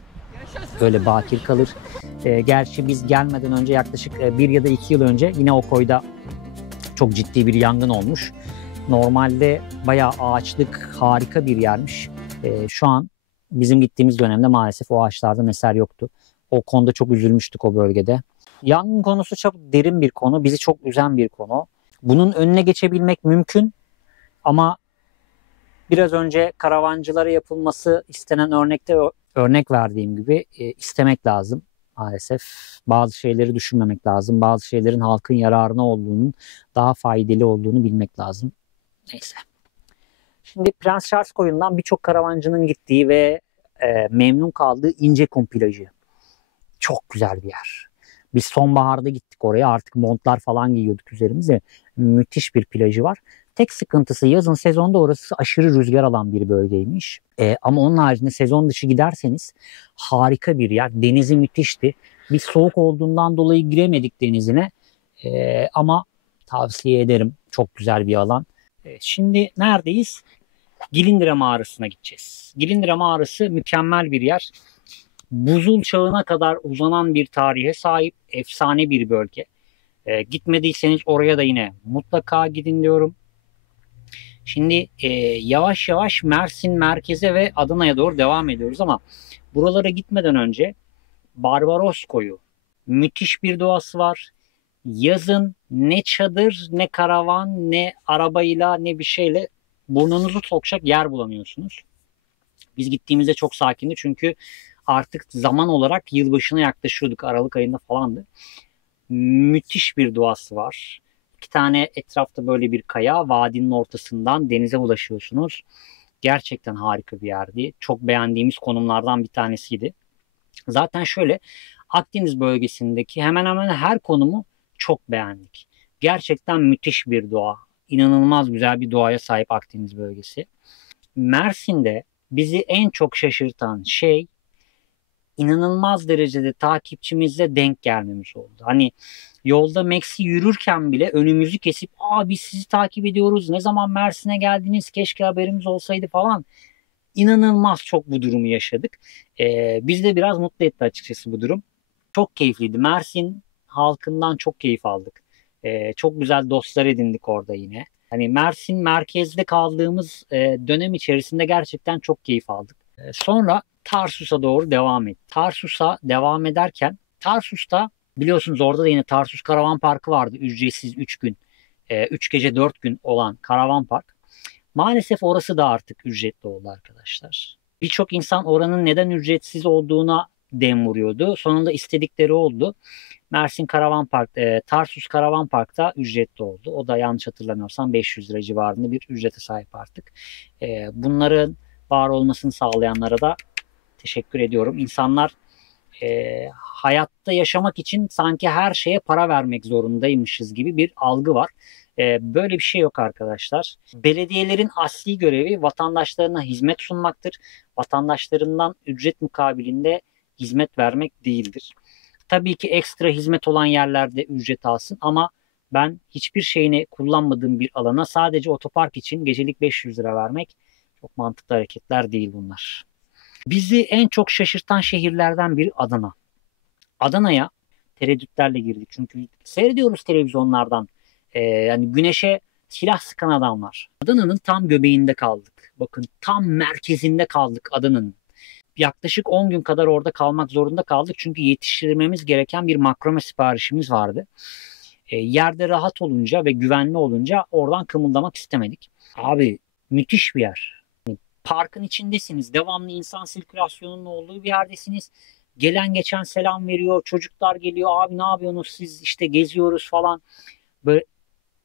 böyle bakir kalır. Gerçi biz gelmeden önce yaklaşık 1 ya da 2 yıl önce yine o koyda çok ciddi bir yangın olmuş. Normalde bayağı ağaçlık, harika bir yermiş. Şu an bizim gittiğimiz dönemde maalesef o ağaçlardan eser yoktu. O konuda çok üzülmüştük o bölgede. Yangın konusu çok derin bir konu. Bizi çok üzen bir konu. Bunun önüne geçebilmek mümkün ama biraz önce karavancılara yapılması istenen örnekte örnek verdiğim gibi istemek lazım maalesef. Bazı şeyleri düşünmemek lazım. Bazı şeylerin halkın yararına olduğunun daha faydalı olduğunu bilmek lazım. Neyse. Şimdi Prens Charles koyundan birçok karavancının gittiği ve memnun kaldığı İncekum plajı. Çok güzel bir yer. Biz sonbaharda gittik oraya, artık montlar falan giyiyorduk üzerimize. Müthiş bir plajı var. Tek sıkıntısı yazın sezonda orası aşırı rüzgar alan bir bölgeymiş. Ama onun haricinde sezon dışı giderseniz harika bir yer. Denizi müthişti. Biz soğuk olduğundan dolayı giremedik denizine. Ama tavsiye ederim. Çok güzel bir alan. Şimdi neredeyiz? Gilindire Mağarası'na gideceğiz. Gilindire Mağarası mükemmel bir yer. Buzul çağına kadar uzanan bir tarihe sahip efsane bir bölge. Gitmediyseniz oraya da yine mutlaka gidin diyorum. Şimdi yavaş yavaş Mersin merkeze ve Adana'ya doğru devam ediyoruz ama buralara gitmeden önce Barbaros Koyu. Müthiş bir doğası var. Yazın ne çadır, ne karavan, ne arabayla, ne bir şeyle burnunuzu sokacak yer bulamıyorsunuz. Biz gittiğimizde çok sakindi çünkü artık zaman olarak yılbaşına yaklaşıyorduk. Aralık ayında falandı. Müthiş bir doğası var. 2 tane etrafta böyle bir kaya, vadinin ortasından denize ulaşıyorsunuz. Gerçekten harika bir yerdi. Çok beğendiğimiz konumlardan bir tanesiydi. Zaten şöyle, Akdeniz bölgesindeki hemen hemen her konumu çok beğendik. Gerçekten müthiş bir doğa. İnanılmaz güzel bir doğaya sahip Akdeniz bölgesi. Mersin'de bizi en çok şaşırtan şey inanılmaz derecede takipçimizle denk gelmemiz oldu. Hani yolda Max'i yürürken bile önümüzü kesip biz sizi takip ediyoruz. Ne zaman Mersin'e geldiniz? Keşke haberimiz olsaydı falan. İnanılmaz çok bu durumu yaşadık. Biz de biraz mutlu etti açıkçası bu durum. Çok keyifliydi. Mersin halkından çok keyif aldık. Çok güzel dostlar edindik orada yine. Hani Mersin merkezde kaldığımız dönem içerisinde gerçekten çok keyif aldık. Sonra Tarsus'a doğru devam ettik. Tarsus'a devam ederken Tarsus'ta biliyorsunuz orada da yine Tarsus Karavan Parkı vardı. Ücretsiz 3 gün, 3 gece 4 gün olan karavan park. Maalesef orası da artık ücretli oldu arkadaşlar. Birçok insan oranın neden ücretsiz olduğuna dem vuruyordu. Sonunda istedikleri oldu. Mersin Karavan Park, Tarsus Karavan Park'ta ücretli oldu. O da yanlış hatırlamıyorsam 500 lira civarında bir ücrete sahip artık. Bunların var olmasını sağlayanlara da teşekkür ediyorum. İnsanlar hayatta yaşamak için sanki her şeye para vermek zorundaymışız gibi bir algı var. Böyle bir şey yok arkadaşlar. Belediyelerin asli görevi vatandaşlarına hizmet sunmaktır. Vatandaşlarından ücret mukabilinde hizmet vermek değildir. Tabii ki ekstra hizmet olan yerlerde ücret alsın ama ben hiçbir şeyini kullanmadığım bir alana sadece otopark için gecelik 500 lira vermek çok mantıklı hareketler değil bunlar. Bizi en çok şaşırtan şehirlerden biri Adana. Adana'ya tereddütlerle girdik. Çünkü seyrediyoruz televizyonlardan. Yani güneşe silah sıkan adamlar. Adana'nın tam göbeğinde kaldık. Bakın tam merkezinde kaldık Adana'nın. Yaklaşık 10 gün kadar orada kalmak zorunda kaldık. Çünkü yetiştirmemiz gereken bir makrame siparişimiz vardı. Yerde rahat olunca ve güvenli olunca oradan kımıldamak istemedik. Abi müthiş bir yer. Parkın içindesiniz. Devamlı insan sirkülasyonunun olduğu bir yerdesiniz. Gelen geçen selam veriyor. Çocuklar geliyor. Abi ne yapıyorsunuz siz? İşte geziyoruz falan. Böyle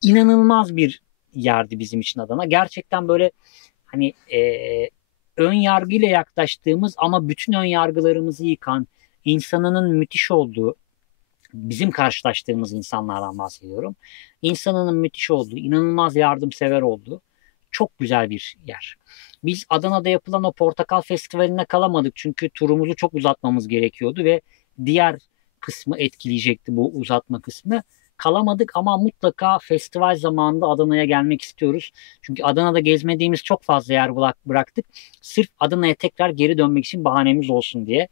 inanılmaz bir yerdi bizim için Adana. Gerçekten böyle hani ön yargıyla yaklaştığımız ama bütün ön yargılarımızı yıkan, insanının müthiş olduğu, bizim karşılaştığımız insanlardan bahsediyorum. İnsanının müthiş olduğu, inanılmaz yardımsever olduğu çok güzel bir yer. Biz Adana'da yapılan o Portakal Festivali'ne kalamadık çünkü turumuzu çok uzatmamız gerekiyordu ve diğer kısmı etkileyecekti bu uzatma kısmı. Kalamadık ama mutlaka festival zamanında Adana'ya gelmek istiyoruz. Çünkü Adana'da gezmediğimiz çok fazla yer bıraktık. Sırf Adana'ya tekrar geri dönmek için bahanemiz olsun diye.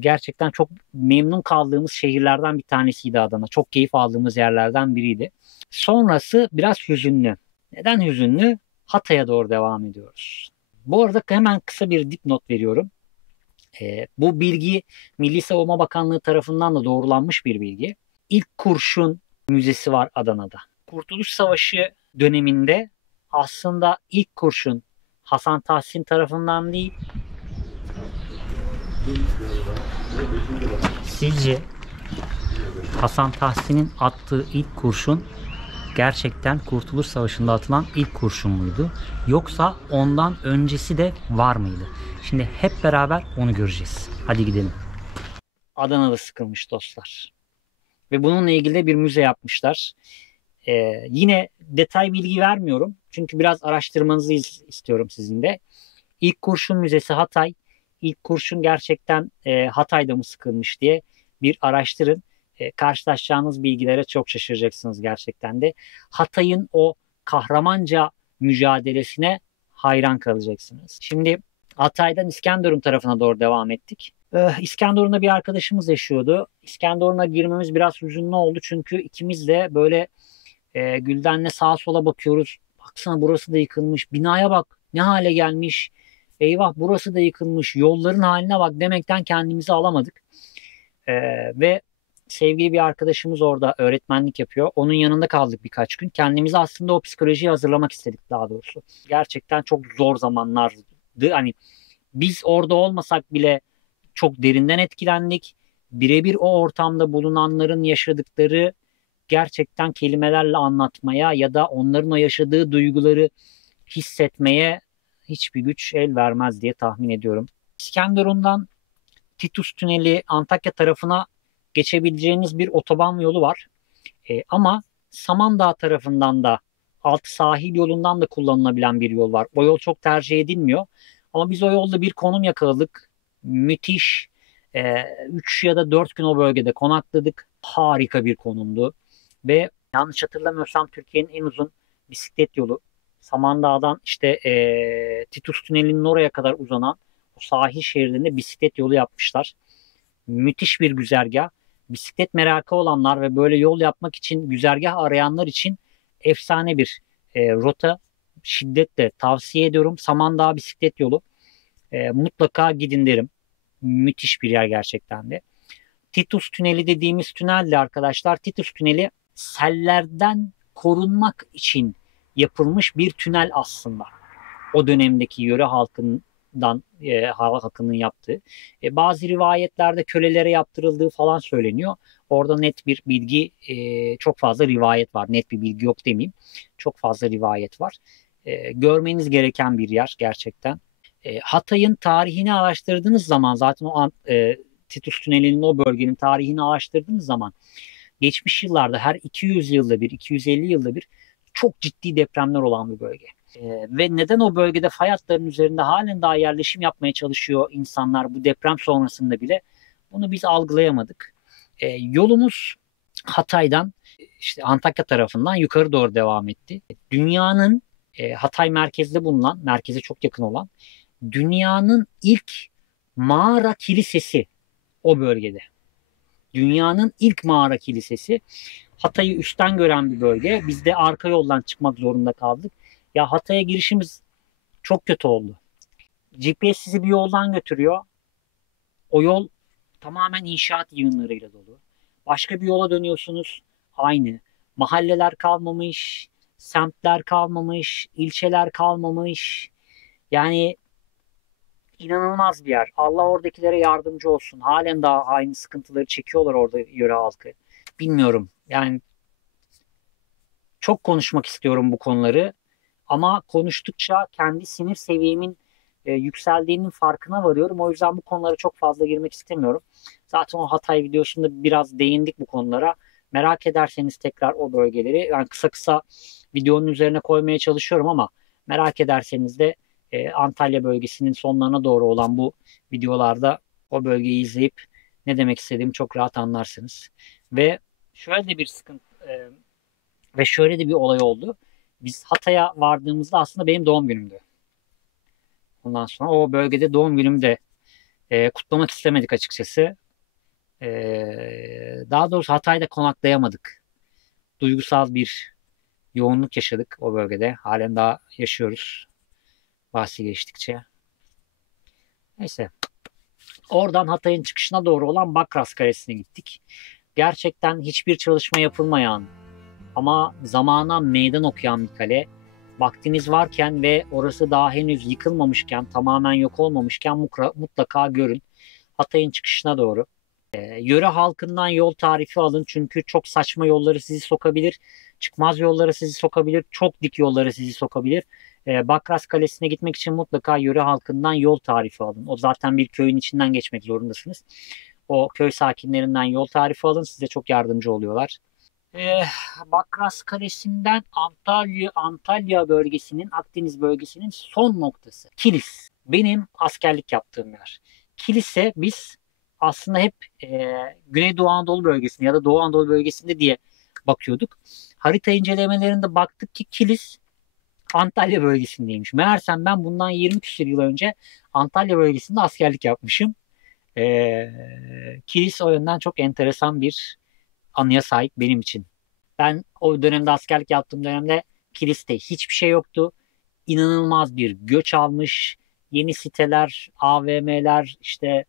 Gerçekten çok memnun kaldığımız şehirlerden bir tanesiydi Adana. Çok keyif aldığımız yerlerden biriydi. Sonrası biraz hüzünlü. Neden hüzünlü? Hatay'a doğru devam ediyoruz. Bu arada hemen kısa bir dipnot veriyorum. Bu bilgi Milli Savunma Bakanlığı tarafından da doğrulanmış bir bilgi. İlk kurşun müzesi var Adana'da. Kurtuluş Savaşı döneminde aslında ilk kurşun Hasan Tahsin tarafından değil. Sizce Hasan Tahsin'in attığı ilk kurşun gerçekten Kurtuluş Savaşı'nda atılan ilk kurşun muydu? Yoksa ondan öncesi de var mıydı? Şimdi hep beraber onu göreceğiz. Hadi gidelim. Adana'da sıkılmış dostlar. Ve bununla ilgili de bir müze yapmışlar. Yine detay bilgi vermiyorum. Çünkü biraz araştırmanızı istiyorum sizin de. İlk Kurşun Müzesi Hatay. İlk kurşun gerçekten Hatay'da mı sıkılmış diye bir araştırın. Karşılaşacağınız bilgilere çok şaşıracaksınız gerçekten de. Hatay'ın o kahramanca mücadelesine hayran kalacaksınız. Şimdi Hatay'dan İskenderun tarafına doğru devam ettik. İskenderun'da bir arkadaşımız yaşıyordu. İskenderun'a girmemiz biraz hüzünlü oldu çünkü ikimiz de böyle Gülden'le sağa sola bakıyoruz. Baksana burası da yıkılmış. Binaya bak ne hale gelmiş. Eyvah burası da yıkılmış. Yolların haline bak demekten kendimizi alamadık. Ve sevgili bir arkadaşımız orada öğretmenlik yapıyor. Onun yanında kaldık birkaç gün. Kendimizi aslında o psikolojiye hazırlamak istedik daha doğrusu. Gerçekten çok zor zamanlardı. Hani biz orada olmasak bile çok derinden etkilendik. Birebir o ortamda bulunanların yaşadıkları gerçekten kelimelerle anlatmaya ya da onların o yaşadığı duyguları hissetmeye hiçbir güç el vermez diye tahmin ediyorum. İskenderun'dan Titus Tüneli Antakya tarafına geçebileceğiniz bir otoban yolu var. Ama Samandağ tarafından da alt sahil yolundan da kullanılabilen bir yol var. O yol çok tercih edilmiyor. Ama biz o yolda bir konum yakaladık. Müthiş. 3 ya da 4 gün o bölgede konakladık. Harika bir konumdu. Ve yanlış hatırlamıyorsam Türkiye'nin en uzun bisiklet yolu. Samandağ'dan işte Titus Tüneli'nin oraya kadar uzanan o sahil şeridinde bisiklet yolu yapmışlar. Müthiş bir güzergah. Bisiklet merakı olanlar ve böyle yol yapmak için güzergah arayanlar için efsane bir rota. Şiddetle tavsiye ediyorum. Samandağ bisiklet yolu. Mutlaka gidin derim. Müthiş bir yer gerçekten de. Titus Tüneli dediğimiz tünelde arkadaşlar, Titus Tüneli sellerden korunmak için yapılmış bir tünel aslında. O dönemdeki yöre halkının yaptığı. Bazı rivayetlerde kölelere yaptırıldığı falan söyleniyor. Orada net bir bilgi, çok fazla rivayet var. Net bir bilgi yok demeyeyim. Çok fazla rivayet var. Görmeniz gereken bir yer gerçekten. Hatay'ın tarihini araştırdığınız zaman zaten Titus Tüneli'nin o bölgenin tarihini araştırdığınız zaman geçmiş yıllarda her 200 yılda bir, 250 yılda bir çok ciddi depremler olan bir bölge. Ve neden o bölgede fay hatlarının üzerinde halen daha yerleşim yapmaya çalışıyor insanlar bu deprem sonrasında bile, bunu biz algılayamadık. Yolumuz Hatay'dan işte Antakya tarafından yukarı doğru devam etti. Dünyanın Hatay merkezde bulunan, merkeze çok yakın olan dünyanın ilk mağara kilisesi o bölgede. Dünyanın ilk mağara kilisesi. Hatay'ı üstten gören bir bölge. Biz de arka yoldan çıkmak zorunda kaldık. Ya Hatay'a girişimiz çok kötü oldu. GPS sizi bir yoldan götürüyor. O yol tamamen inşaat yığınlarıyla dolu. Başka bir yola dönüyorsunuz. Aynı. Mahalleler kalmamış, semtler kalmamış, ilçeler kalmamış. Yani inanılmaz bir yer. Allah oradakilere yardımcı olsun. Halen daha aynı sıkıntıları çekiyorlar orada yöre halkı. Bilmiyorum. Yani çok konuşmak istiyorum bu konuları. Ama konuştukça kendi sinir seviyemin yükseldiğinin farkına varıyorum. O yüzden bu konulara çok fazla girmek istemiyorum. Zaten o Hatay videosunda biraz değindik bu konulara. Merak ederseniz tekrar o bölgeleri, yani kısa kısa videonun üzerine koymaya çalışıyorum ama merak ederseniz de Antalya bölgesinin sonlarına doğru olan bu videolarda o bölgeyi izleyip ne demek istediğimi çok rahat anlarsınız. Ve şöyle de bir sıkıntı ve şöyle de bir olay oldu. Biz Hatay'a vardığımızda aslında benim doğum günümdü. Ondan sonra o bölgede doğum günümü de kutlamak istemedik açıkçası. Daha doğrusu Hatay'da konaklayamadık. Duygusal bir yoğunluk yaşadık o bölgede. Halen daha yaşıyoruz bahsi geçtikçe. Neyse. Oradan Hatay'ın çıkışına doğru olan Bakras Kalesi'ne gittik. Gerçekten hiçbir çalışma yapılmayan ama zamana meydan okuyan bir kale. Vaktiniz varken ve orası daha henüz yıkılmamışken, tamamen yok olmamışken mutlaka görün. Hatay'ın çıkışına doğru. Yöre halkından yol tarifi alın çünkü çok saçma yolları sizi sokabilir. Çıkmaz yollara sizi sokabilir. Çok dik yollara sizi sokabilir. Bakras Kalesi'ne gitmek için mutlaka yöre halkından yol tarifi alın. O zaten bir köyün içinden geçmek zorundasınız. O köy sakinlerinden yol tarifi alın. Size çok yardımcı oluyorlar. Bakras Kalesi'nden Antalya bölgesinin, Akdeniz bölgesinin son noktası. Kilis. Benim askerlik yaptığım yer. Kilis'e biz aslında hep Güneydoğu Anadolu bölgesinde ya da Doğu Anadolu bölgesinde diye bakıyorduk. Harita incelemelerinde baktık ki Kilis Antalya bölgesindeymiş. Meğersem ben bundan 20 küsur yıl önce Antalya bölgesinde askerlik yapmışım. Kilis o yönden çok enteresan bir anıya sahip benim için. Ben o dönemde askerlik yaptığım dönemde Kilis'te hiçbir şey yoktu. İnanılmaz bir göç almış. Yeni siteler, AVM'ler, işte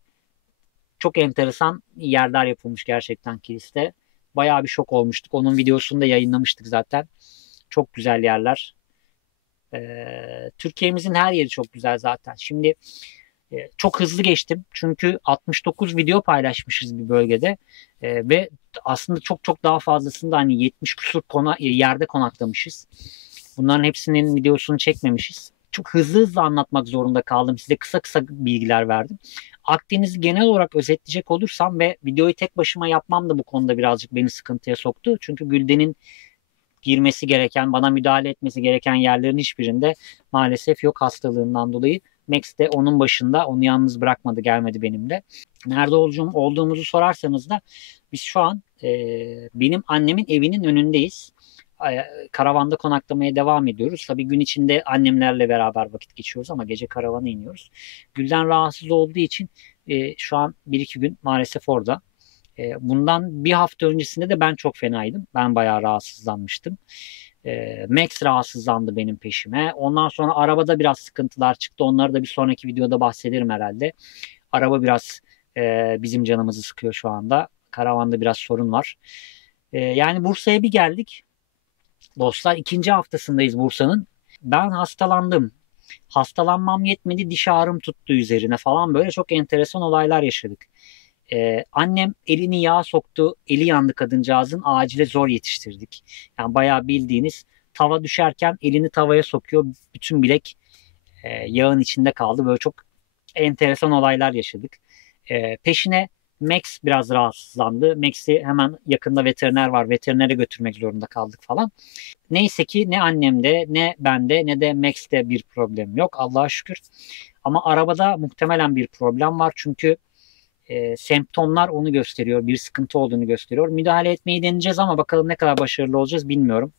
çok enteresan yerler yapılmış gerçekten Kilis'te. Bayağı bir şok olmuştuk. Onun videosunu da yayınlamıştık zaten. Çok güzel yerler. Türkiye'mizin her yeri çok güzel zaten. Şimdi çok hızlı geçtim. Çünkü 69 video paylaşmışız bir bölgede. Ve aslında çok çok daha fazlasında hani 70 küsur yerde konaklamışız. Bunların hepsinin videosunu çekmemişiz. Çok hızlı hızlı anlatmak zorunda kaldım. Size kısa kısa bilgiler verdim. Akdeniz'i genel olarak özetleyecek olursam ve videoyu tek başıma yapmam da bu konuda birazcık beni sıkıntıya soktu. Çünkü Gülden'in girmesi gereken, bana müdahale etmesi gereken yerlerin hiçbirinde maalesef yok hastalığından dolayı. Max de onun başında. Onu yalnız bırakmadı, gelmedi benimle. Nerede olduğumuzu sorarsanız da biz şu an benim annemin evinin önündeyiz. Karavanda konaklamaya devam ediyoruz. Tabii gün içinde annemlerle beraber vakit geçiyoruz ama gece karavana iniyoruz. Gülden rahatsız olduğu için şu an 1-2 gün maalesef orada. Bundan bir hafta öncesinde de ben çok fenaydım. Ben bayağı rahatsızlanmıştım. Max rahatsızlandı benim peşime. Ondan sonra arabada biraz sıkıntılar çıktı. Onları da bir sonraki videoda bahsederim herhalde. Araba biraz bizim canımızı sıkıyor şu anda. Karavanda biraz sorun var. Yani Bursa'ya bir geldik. Dostlar, 2. haftasındayız Bursa'nın. Ben hastalandım. Hastalanmam yetmedi, diş ağrım tuttu üzerine falan, böyle çok enteresan olaylar yaşadık. Annem elini yağa soktu, eli yandı kadıncağızın, acile zor yetiştirdik. Yani bayağı bildiğiniz tava düşerken elini tavaya sokuyor, bütün bilek yağın içinde kaldı. Böyle çok enteresan olaylar yaşadık. Peşine Max biraz rahatsızlandı. Max'i hemen yakında veteriner var, veterinere götürmek zorunda kaldık falan. Neyse ki ne annemde, ne bende, ne de Max'te bir problem yok Allah'a şükür. Ama arabada muhtemelen bir problem var çünkü semptomlar onu gösteriyor. Bir sıkıntı olduğunu gösteriyor. Müdahale etmeyi deneyeceğiz ama bakalım ne kadar başarılı olacağız bilmiyorum.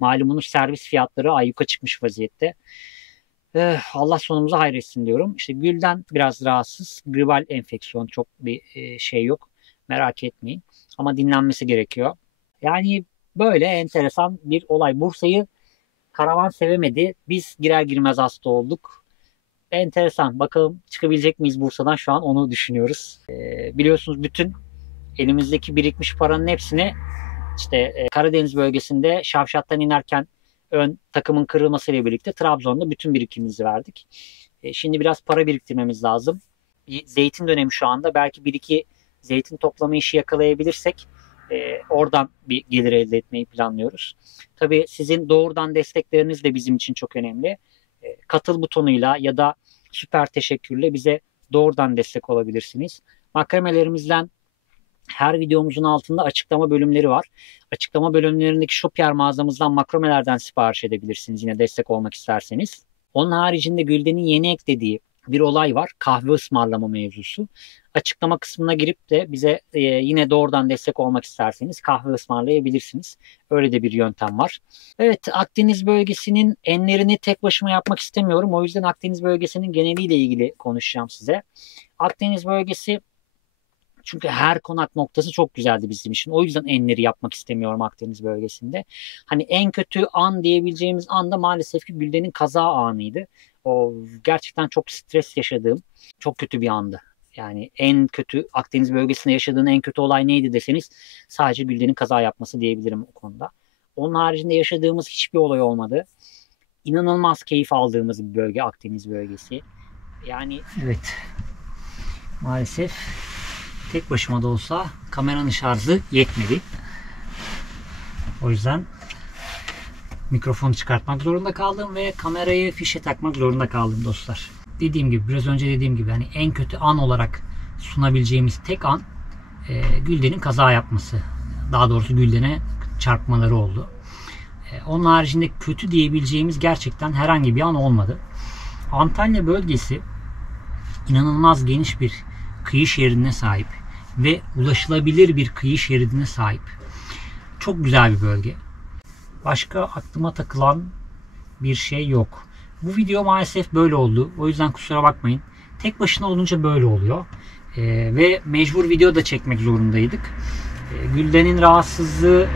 Malumunuz servis fiyatları ayyuka çıkmış vaziyette. Allah sonumuzu hayretsin diyorum. İşte Gülden biraz rahatsız. Gribal enfeksiyon, çok bir şey yok. Merak etmeyin. Ama dinlenmesi gerekiyor. Yani böyle enteresan bir olay. Bursa'yı karavan sevemedi. Biz girer girmez hasta olduk. Enteresan. Bakalım çıkabilecek miyiz Bursa'dan, şu an onu düşünüyoruz. Biliyorsunuz bütün elimizdeki birikmiş paranın hepsini işte Karadeniz bölgesinde Şavşat'tan inerken ön takımın kırılmasıyla birlikte Trabzon'da bütün birikimimizi verdik. Şimdi biraz para biriktirmemiz lazım. Zeytin dönemi şu anda. Belki 1-2 zeytin toplama işi yakalayabilirsek oradan bir gelir elde etmeyi planlıyoruz. Tabii sizin doğrudan destekleriniz de bizim için çok önemli. Katıl butonuyla ya da süper teşekkürle bize doğrudan destek olabilirsiniz. Makremelerimizden her videomuzun altında açıklama bölümleri var. Açıklama bölümlerindeki Shopier mağazamızdan makromelerden sipariş edebilirsiniz yine destek olmak isterseniz. Onun haricinde Gülden'in yeni eklediği bir olay var. Kahve ısmarlama mevzusu. Açıklama kısmına girip de bize yine doğrudan destek olmak isterseniz kahve ısmarlayabilirsiniz. Öyle de bir yöntem var. Evet, Akdeniz bölgesinin enlerini tek başıma yapmak istemiyorum. O yüzden Akdeniz bölgesinin geneliyle ilgili konuşacağım size. Akdeniz bölgesi, çünkü her konak noktası çok güzeldi bizim için. O yüzden enleri yapmak istemiyorum Akdeniz bölgesinde. Hani en kötü an diyebileceğimiz anda maalesef ki Gülden'in kaza anıydı. O gerçekten çok stres yaşadığım çok kötü bir andı. Yani en kötü Akdeniz bölgesinde yaşadığın en kötü olay neydi deseniz sadece Gülden'in kaza yapması diyebilirim o konuda. Onun haricinde yaşadığımız hiçbir olay olmadı. İnanılmaz keyif aldığımız bir bölge Akdeniz bölgesi. Yani evet, maalesef tek başıma da olsa kameranın şarjı yetmedi. O yüzden mikrofonu çıkartmak zorunda kaldım ve kamerayı fişe takmak zorunda kaldım dostlar. Biraz önce dediğim gibi hani en kötü an olarak sunabileceğimiz tek an Gülden'in kaza yapması. Daha doğrusu Gülden'e çarpmaları oldu. Onun haricinde kötü diyebileceğimiz gerçekten herhangi bir an olmadı. Antalya bölgesi inanılmaz geniş bir kıyı şeridine sahip ve ulaşılabilir bir kıyı şeridine sahip. Çok güzel bir bölge. Başka aklıma takılan bir şey yok. Bu video maalesef böyle oldu. O yüzden kusura bakmayın. Tek başına olunca böyle oluyor. Ve mecbur video da çekmek zorundaydık. Gülden'in rahatsızlığı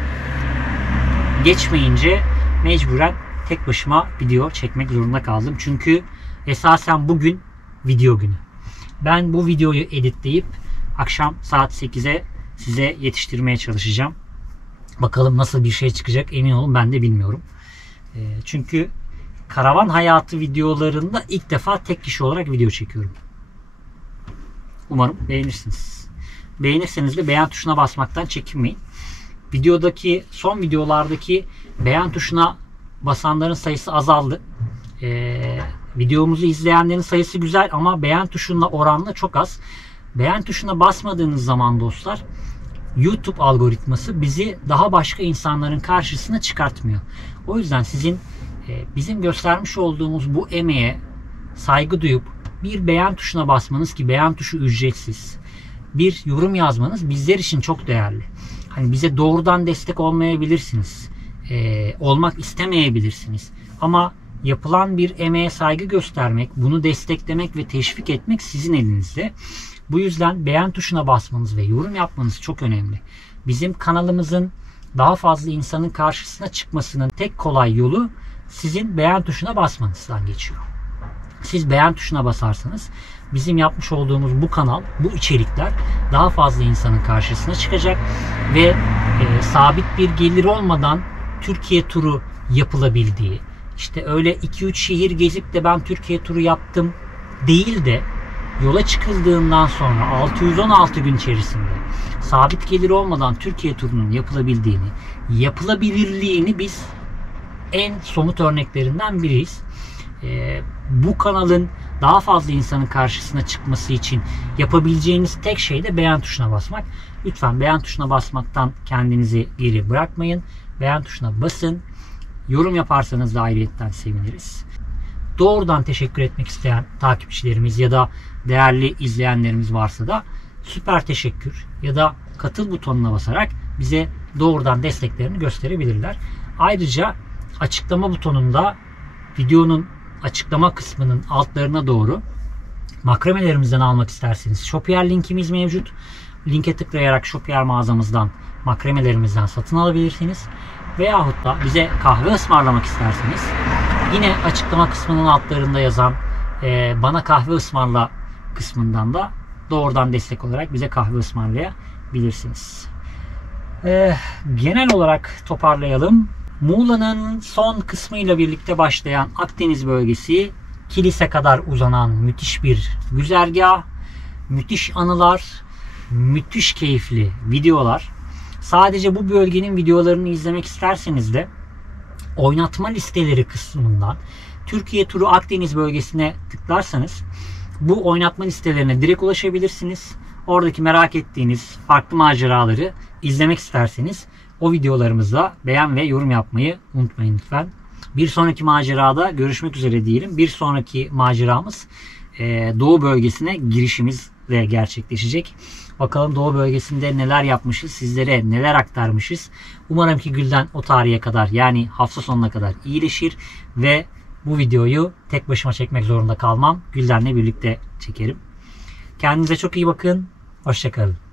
geçmeyince mecburen tek başıma video çekmek zorunda kaldım. Çünkü esasen bugün video günü. Ben bu videoyu editleyip akşam saat 8'e size yetiştirmeye çalışacağım. Bakalım nasıl bir şey çıkacak, emin olun ben de bilmiyorum. Çünkü karavan hayatı videolarında ilk defa tek kişi olarak video çekiyorum. Umarım beğenirsiniz. Beğenirseniz de beğen tuşuna basmaktan çekinmeyin. Son videolardaki beğen tuşuna basanların sayısı azaldı. Videomuzu izleyenlerin sayısı güzel ama beğen tuşuna oranla çok az. Beğen tuşuna basmadığınız zaman dostlar, YouTube algoritması bizi daha başka insanların karşısına çıkartmıyor. O yüzden sizin bizim göstermiş olduğumuz bu emeğe saygı duyup bir beğen tuşuna basmanız, ki beğen tuşu ücretsiz, bir yorum yazmanız bizler için çok değerli. Hani bize doğrudan destek olmayabilirsiniz. Olmak istemeyebilirsiniz. Ama yapılan bir emeğe saygı göstermek, bunu desteklemek ve teşvik etmek sizin elinizde. Bu yüzden beğen tuşuna basmanız ve yorum yapmanız çok önemli. Bizim kanalımızın daha fazla insanın karşısına çıkmasının tek kolay yolu sizin beğen tuşuna basmanızdan geçiyor. Siz beğen tuşuna basarsanız bizim yapmış olduğumuz bu kanal, bu içerikler daha fazla insanın karşısına çıkacak ve sabit bir gelir olmadan Türkiye turu yapılabildiği, işte öyle 2-3 şehir gezip de ben Türkiye turu yaptım değil de yola çıkıldığından sonra 616 gün içerisinde sabit gelir olmadan Türkiye turunun yapılabildiğini, yapılabilirliğini biz en somut örneklerinden biriyiz. Bu kanalın daha fazla insanın karşısına çıkması için yapabileceğiniz tek şey de beğen tuşuna basmak. Lütfen beğen tuşuna basmaktan kendinizi geri bırakmayın. Beğen tuşuna basın. Yorum yaparsanız da ayrıyetten seviniriz. Doğrudan teşekkür etmek isteyen takipçilerimiz ya da değerli izleyenlerimiz varsa da süper teşekkür ya da katıl butonuna basarak bize doğrudan desteklerini gösterebilirler. Ayrıca açıklama butonunda videonun açıklama kısmının altlarına doğru makremelerimizden almak isterseniz Shopier linkimiz mevcut. Linke tıklayarak Shopier mağazamızdan makremelerimizden satın alabilirsiniz. Veyahut da bize kahve ısmarlamak isterseniz yine açıklama kısmının altlarında yazan bana kahve ısmarla kısmından da doğrudan destek olarak bize kahve ısmarlayabilirsiniz. Genel olarak toparlayalım. Muğla'nın son kısmıyla birlikte başlayan Akdeniz bölgesi, Kilis'e kadar uzanan müthiş bir güzergah, müthiş anılar, müthiş keyifli videolar. Sadece bu bölgenin videolarını izlemek isterseniz de oynatma listeleri kısmından Türkiye turu Akdeniz bölgesine tıklarsanız bu oynatma listelerine direkt ulaşabilirsiniz. Oradaki merak ettiğiniz farklı maceraları izlemek isterseniz o videolarımızda beğen ve yorum yapmayı unutmayın lütfen. Bir sonraki macerada görüşmek üzere diyelim. Bir sonraki maceramız Doğu bölgesine girişimizle gerçekleşecek. Bakalım Doğu bölgesinde neler yapmışız, sizlere neler aktarmışız. Umarım ki Gülden o tarihe kadar, yani hafta sonuna kadar iyileşir ve bu videoyu tek başıma çekmek zorunda kalmam. Gülden'le birlikte çekerim. Kendinize çok iyi bakın. Hoşça kalın.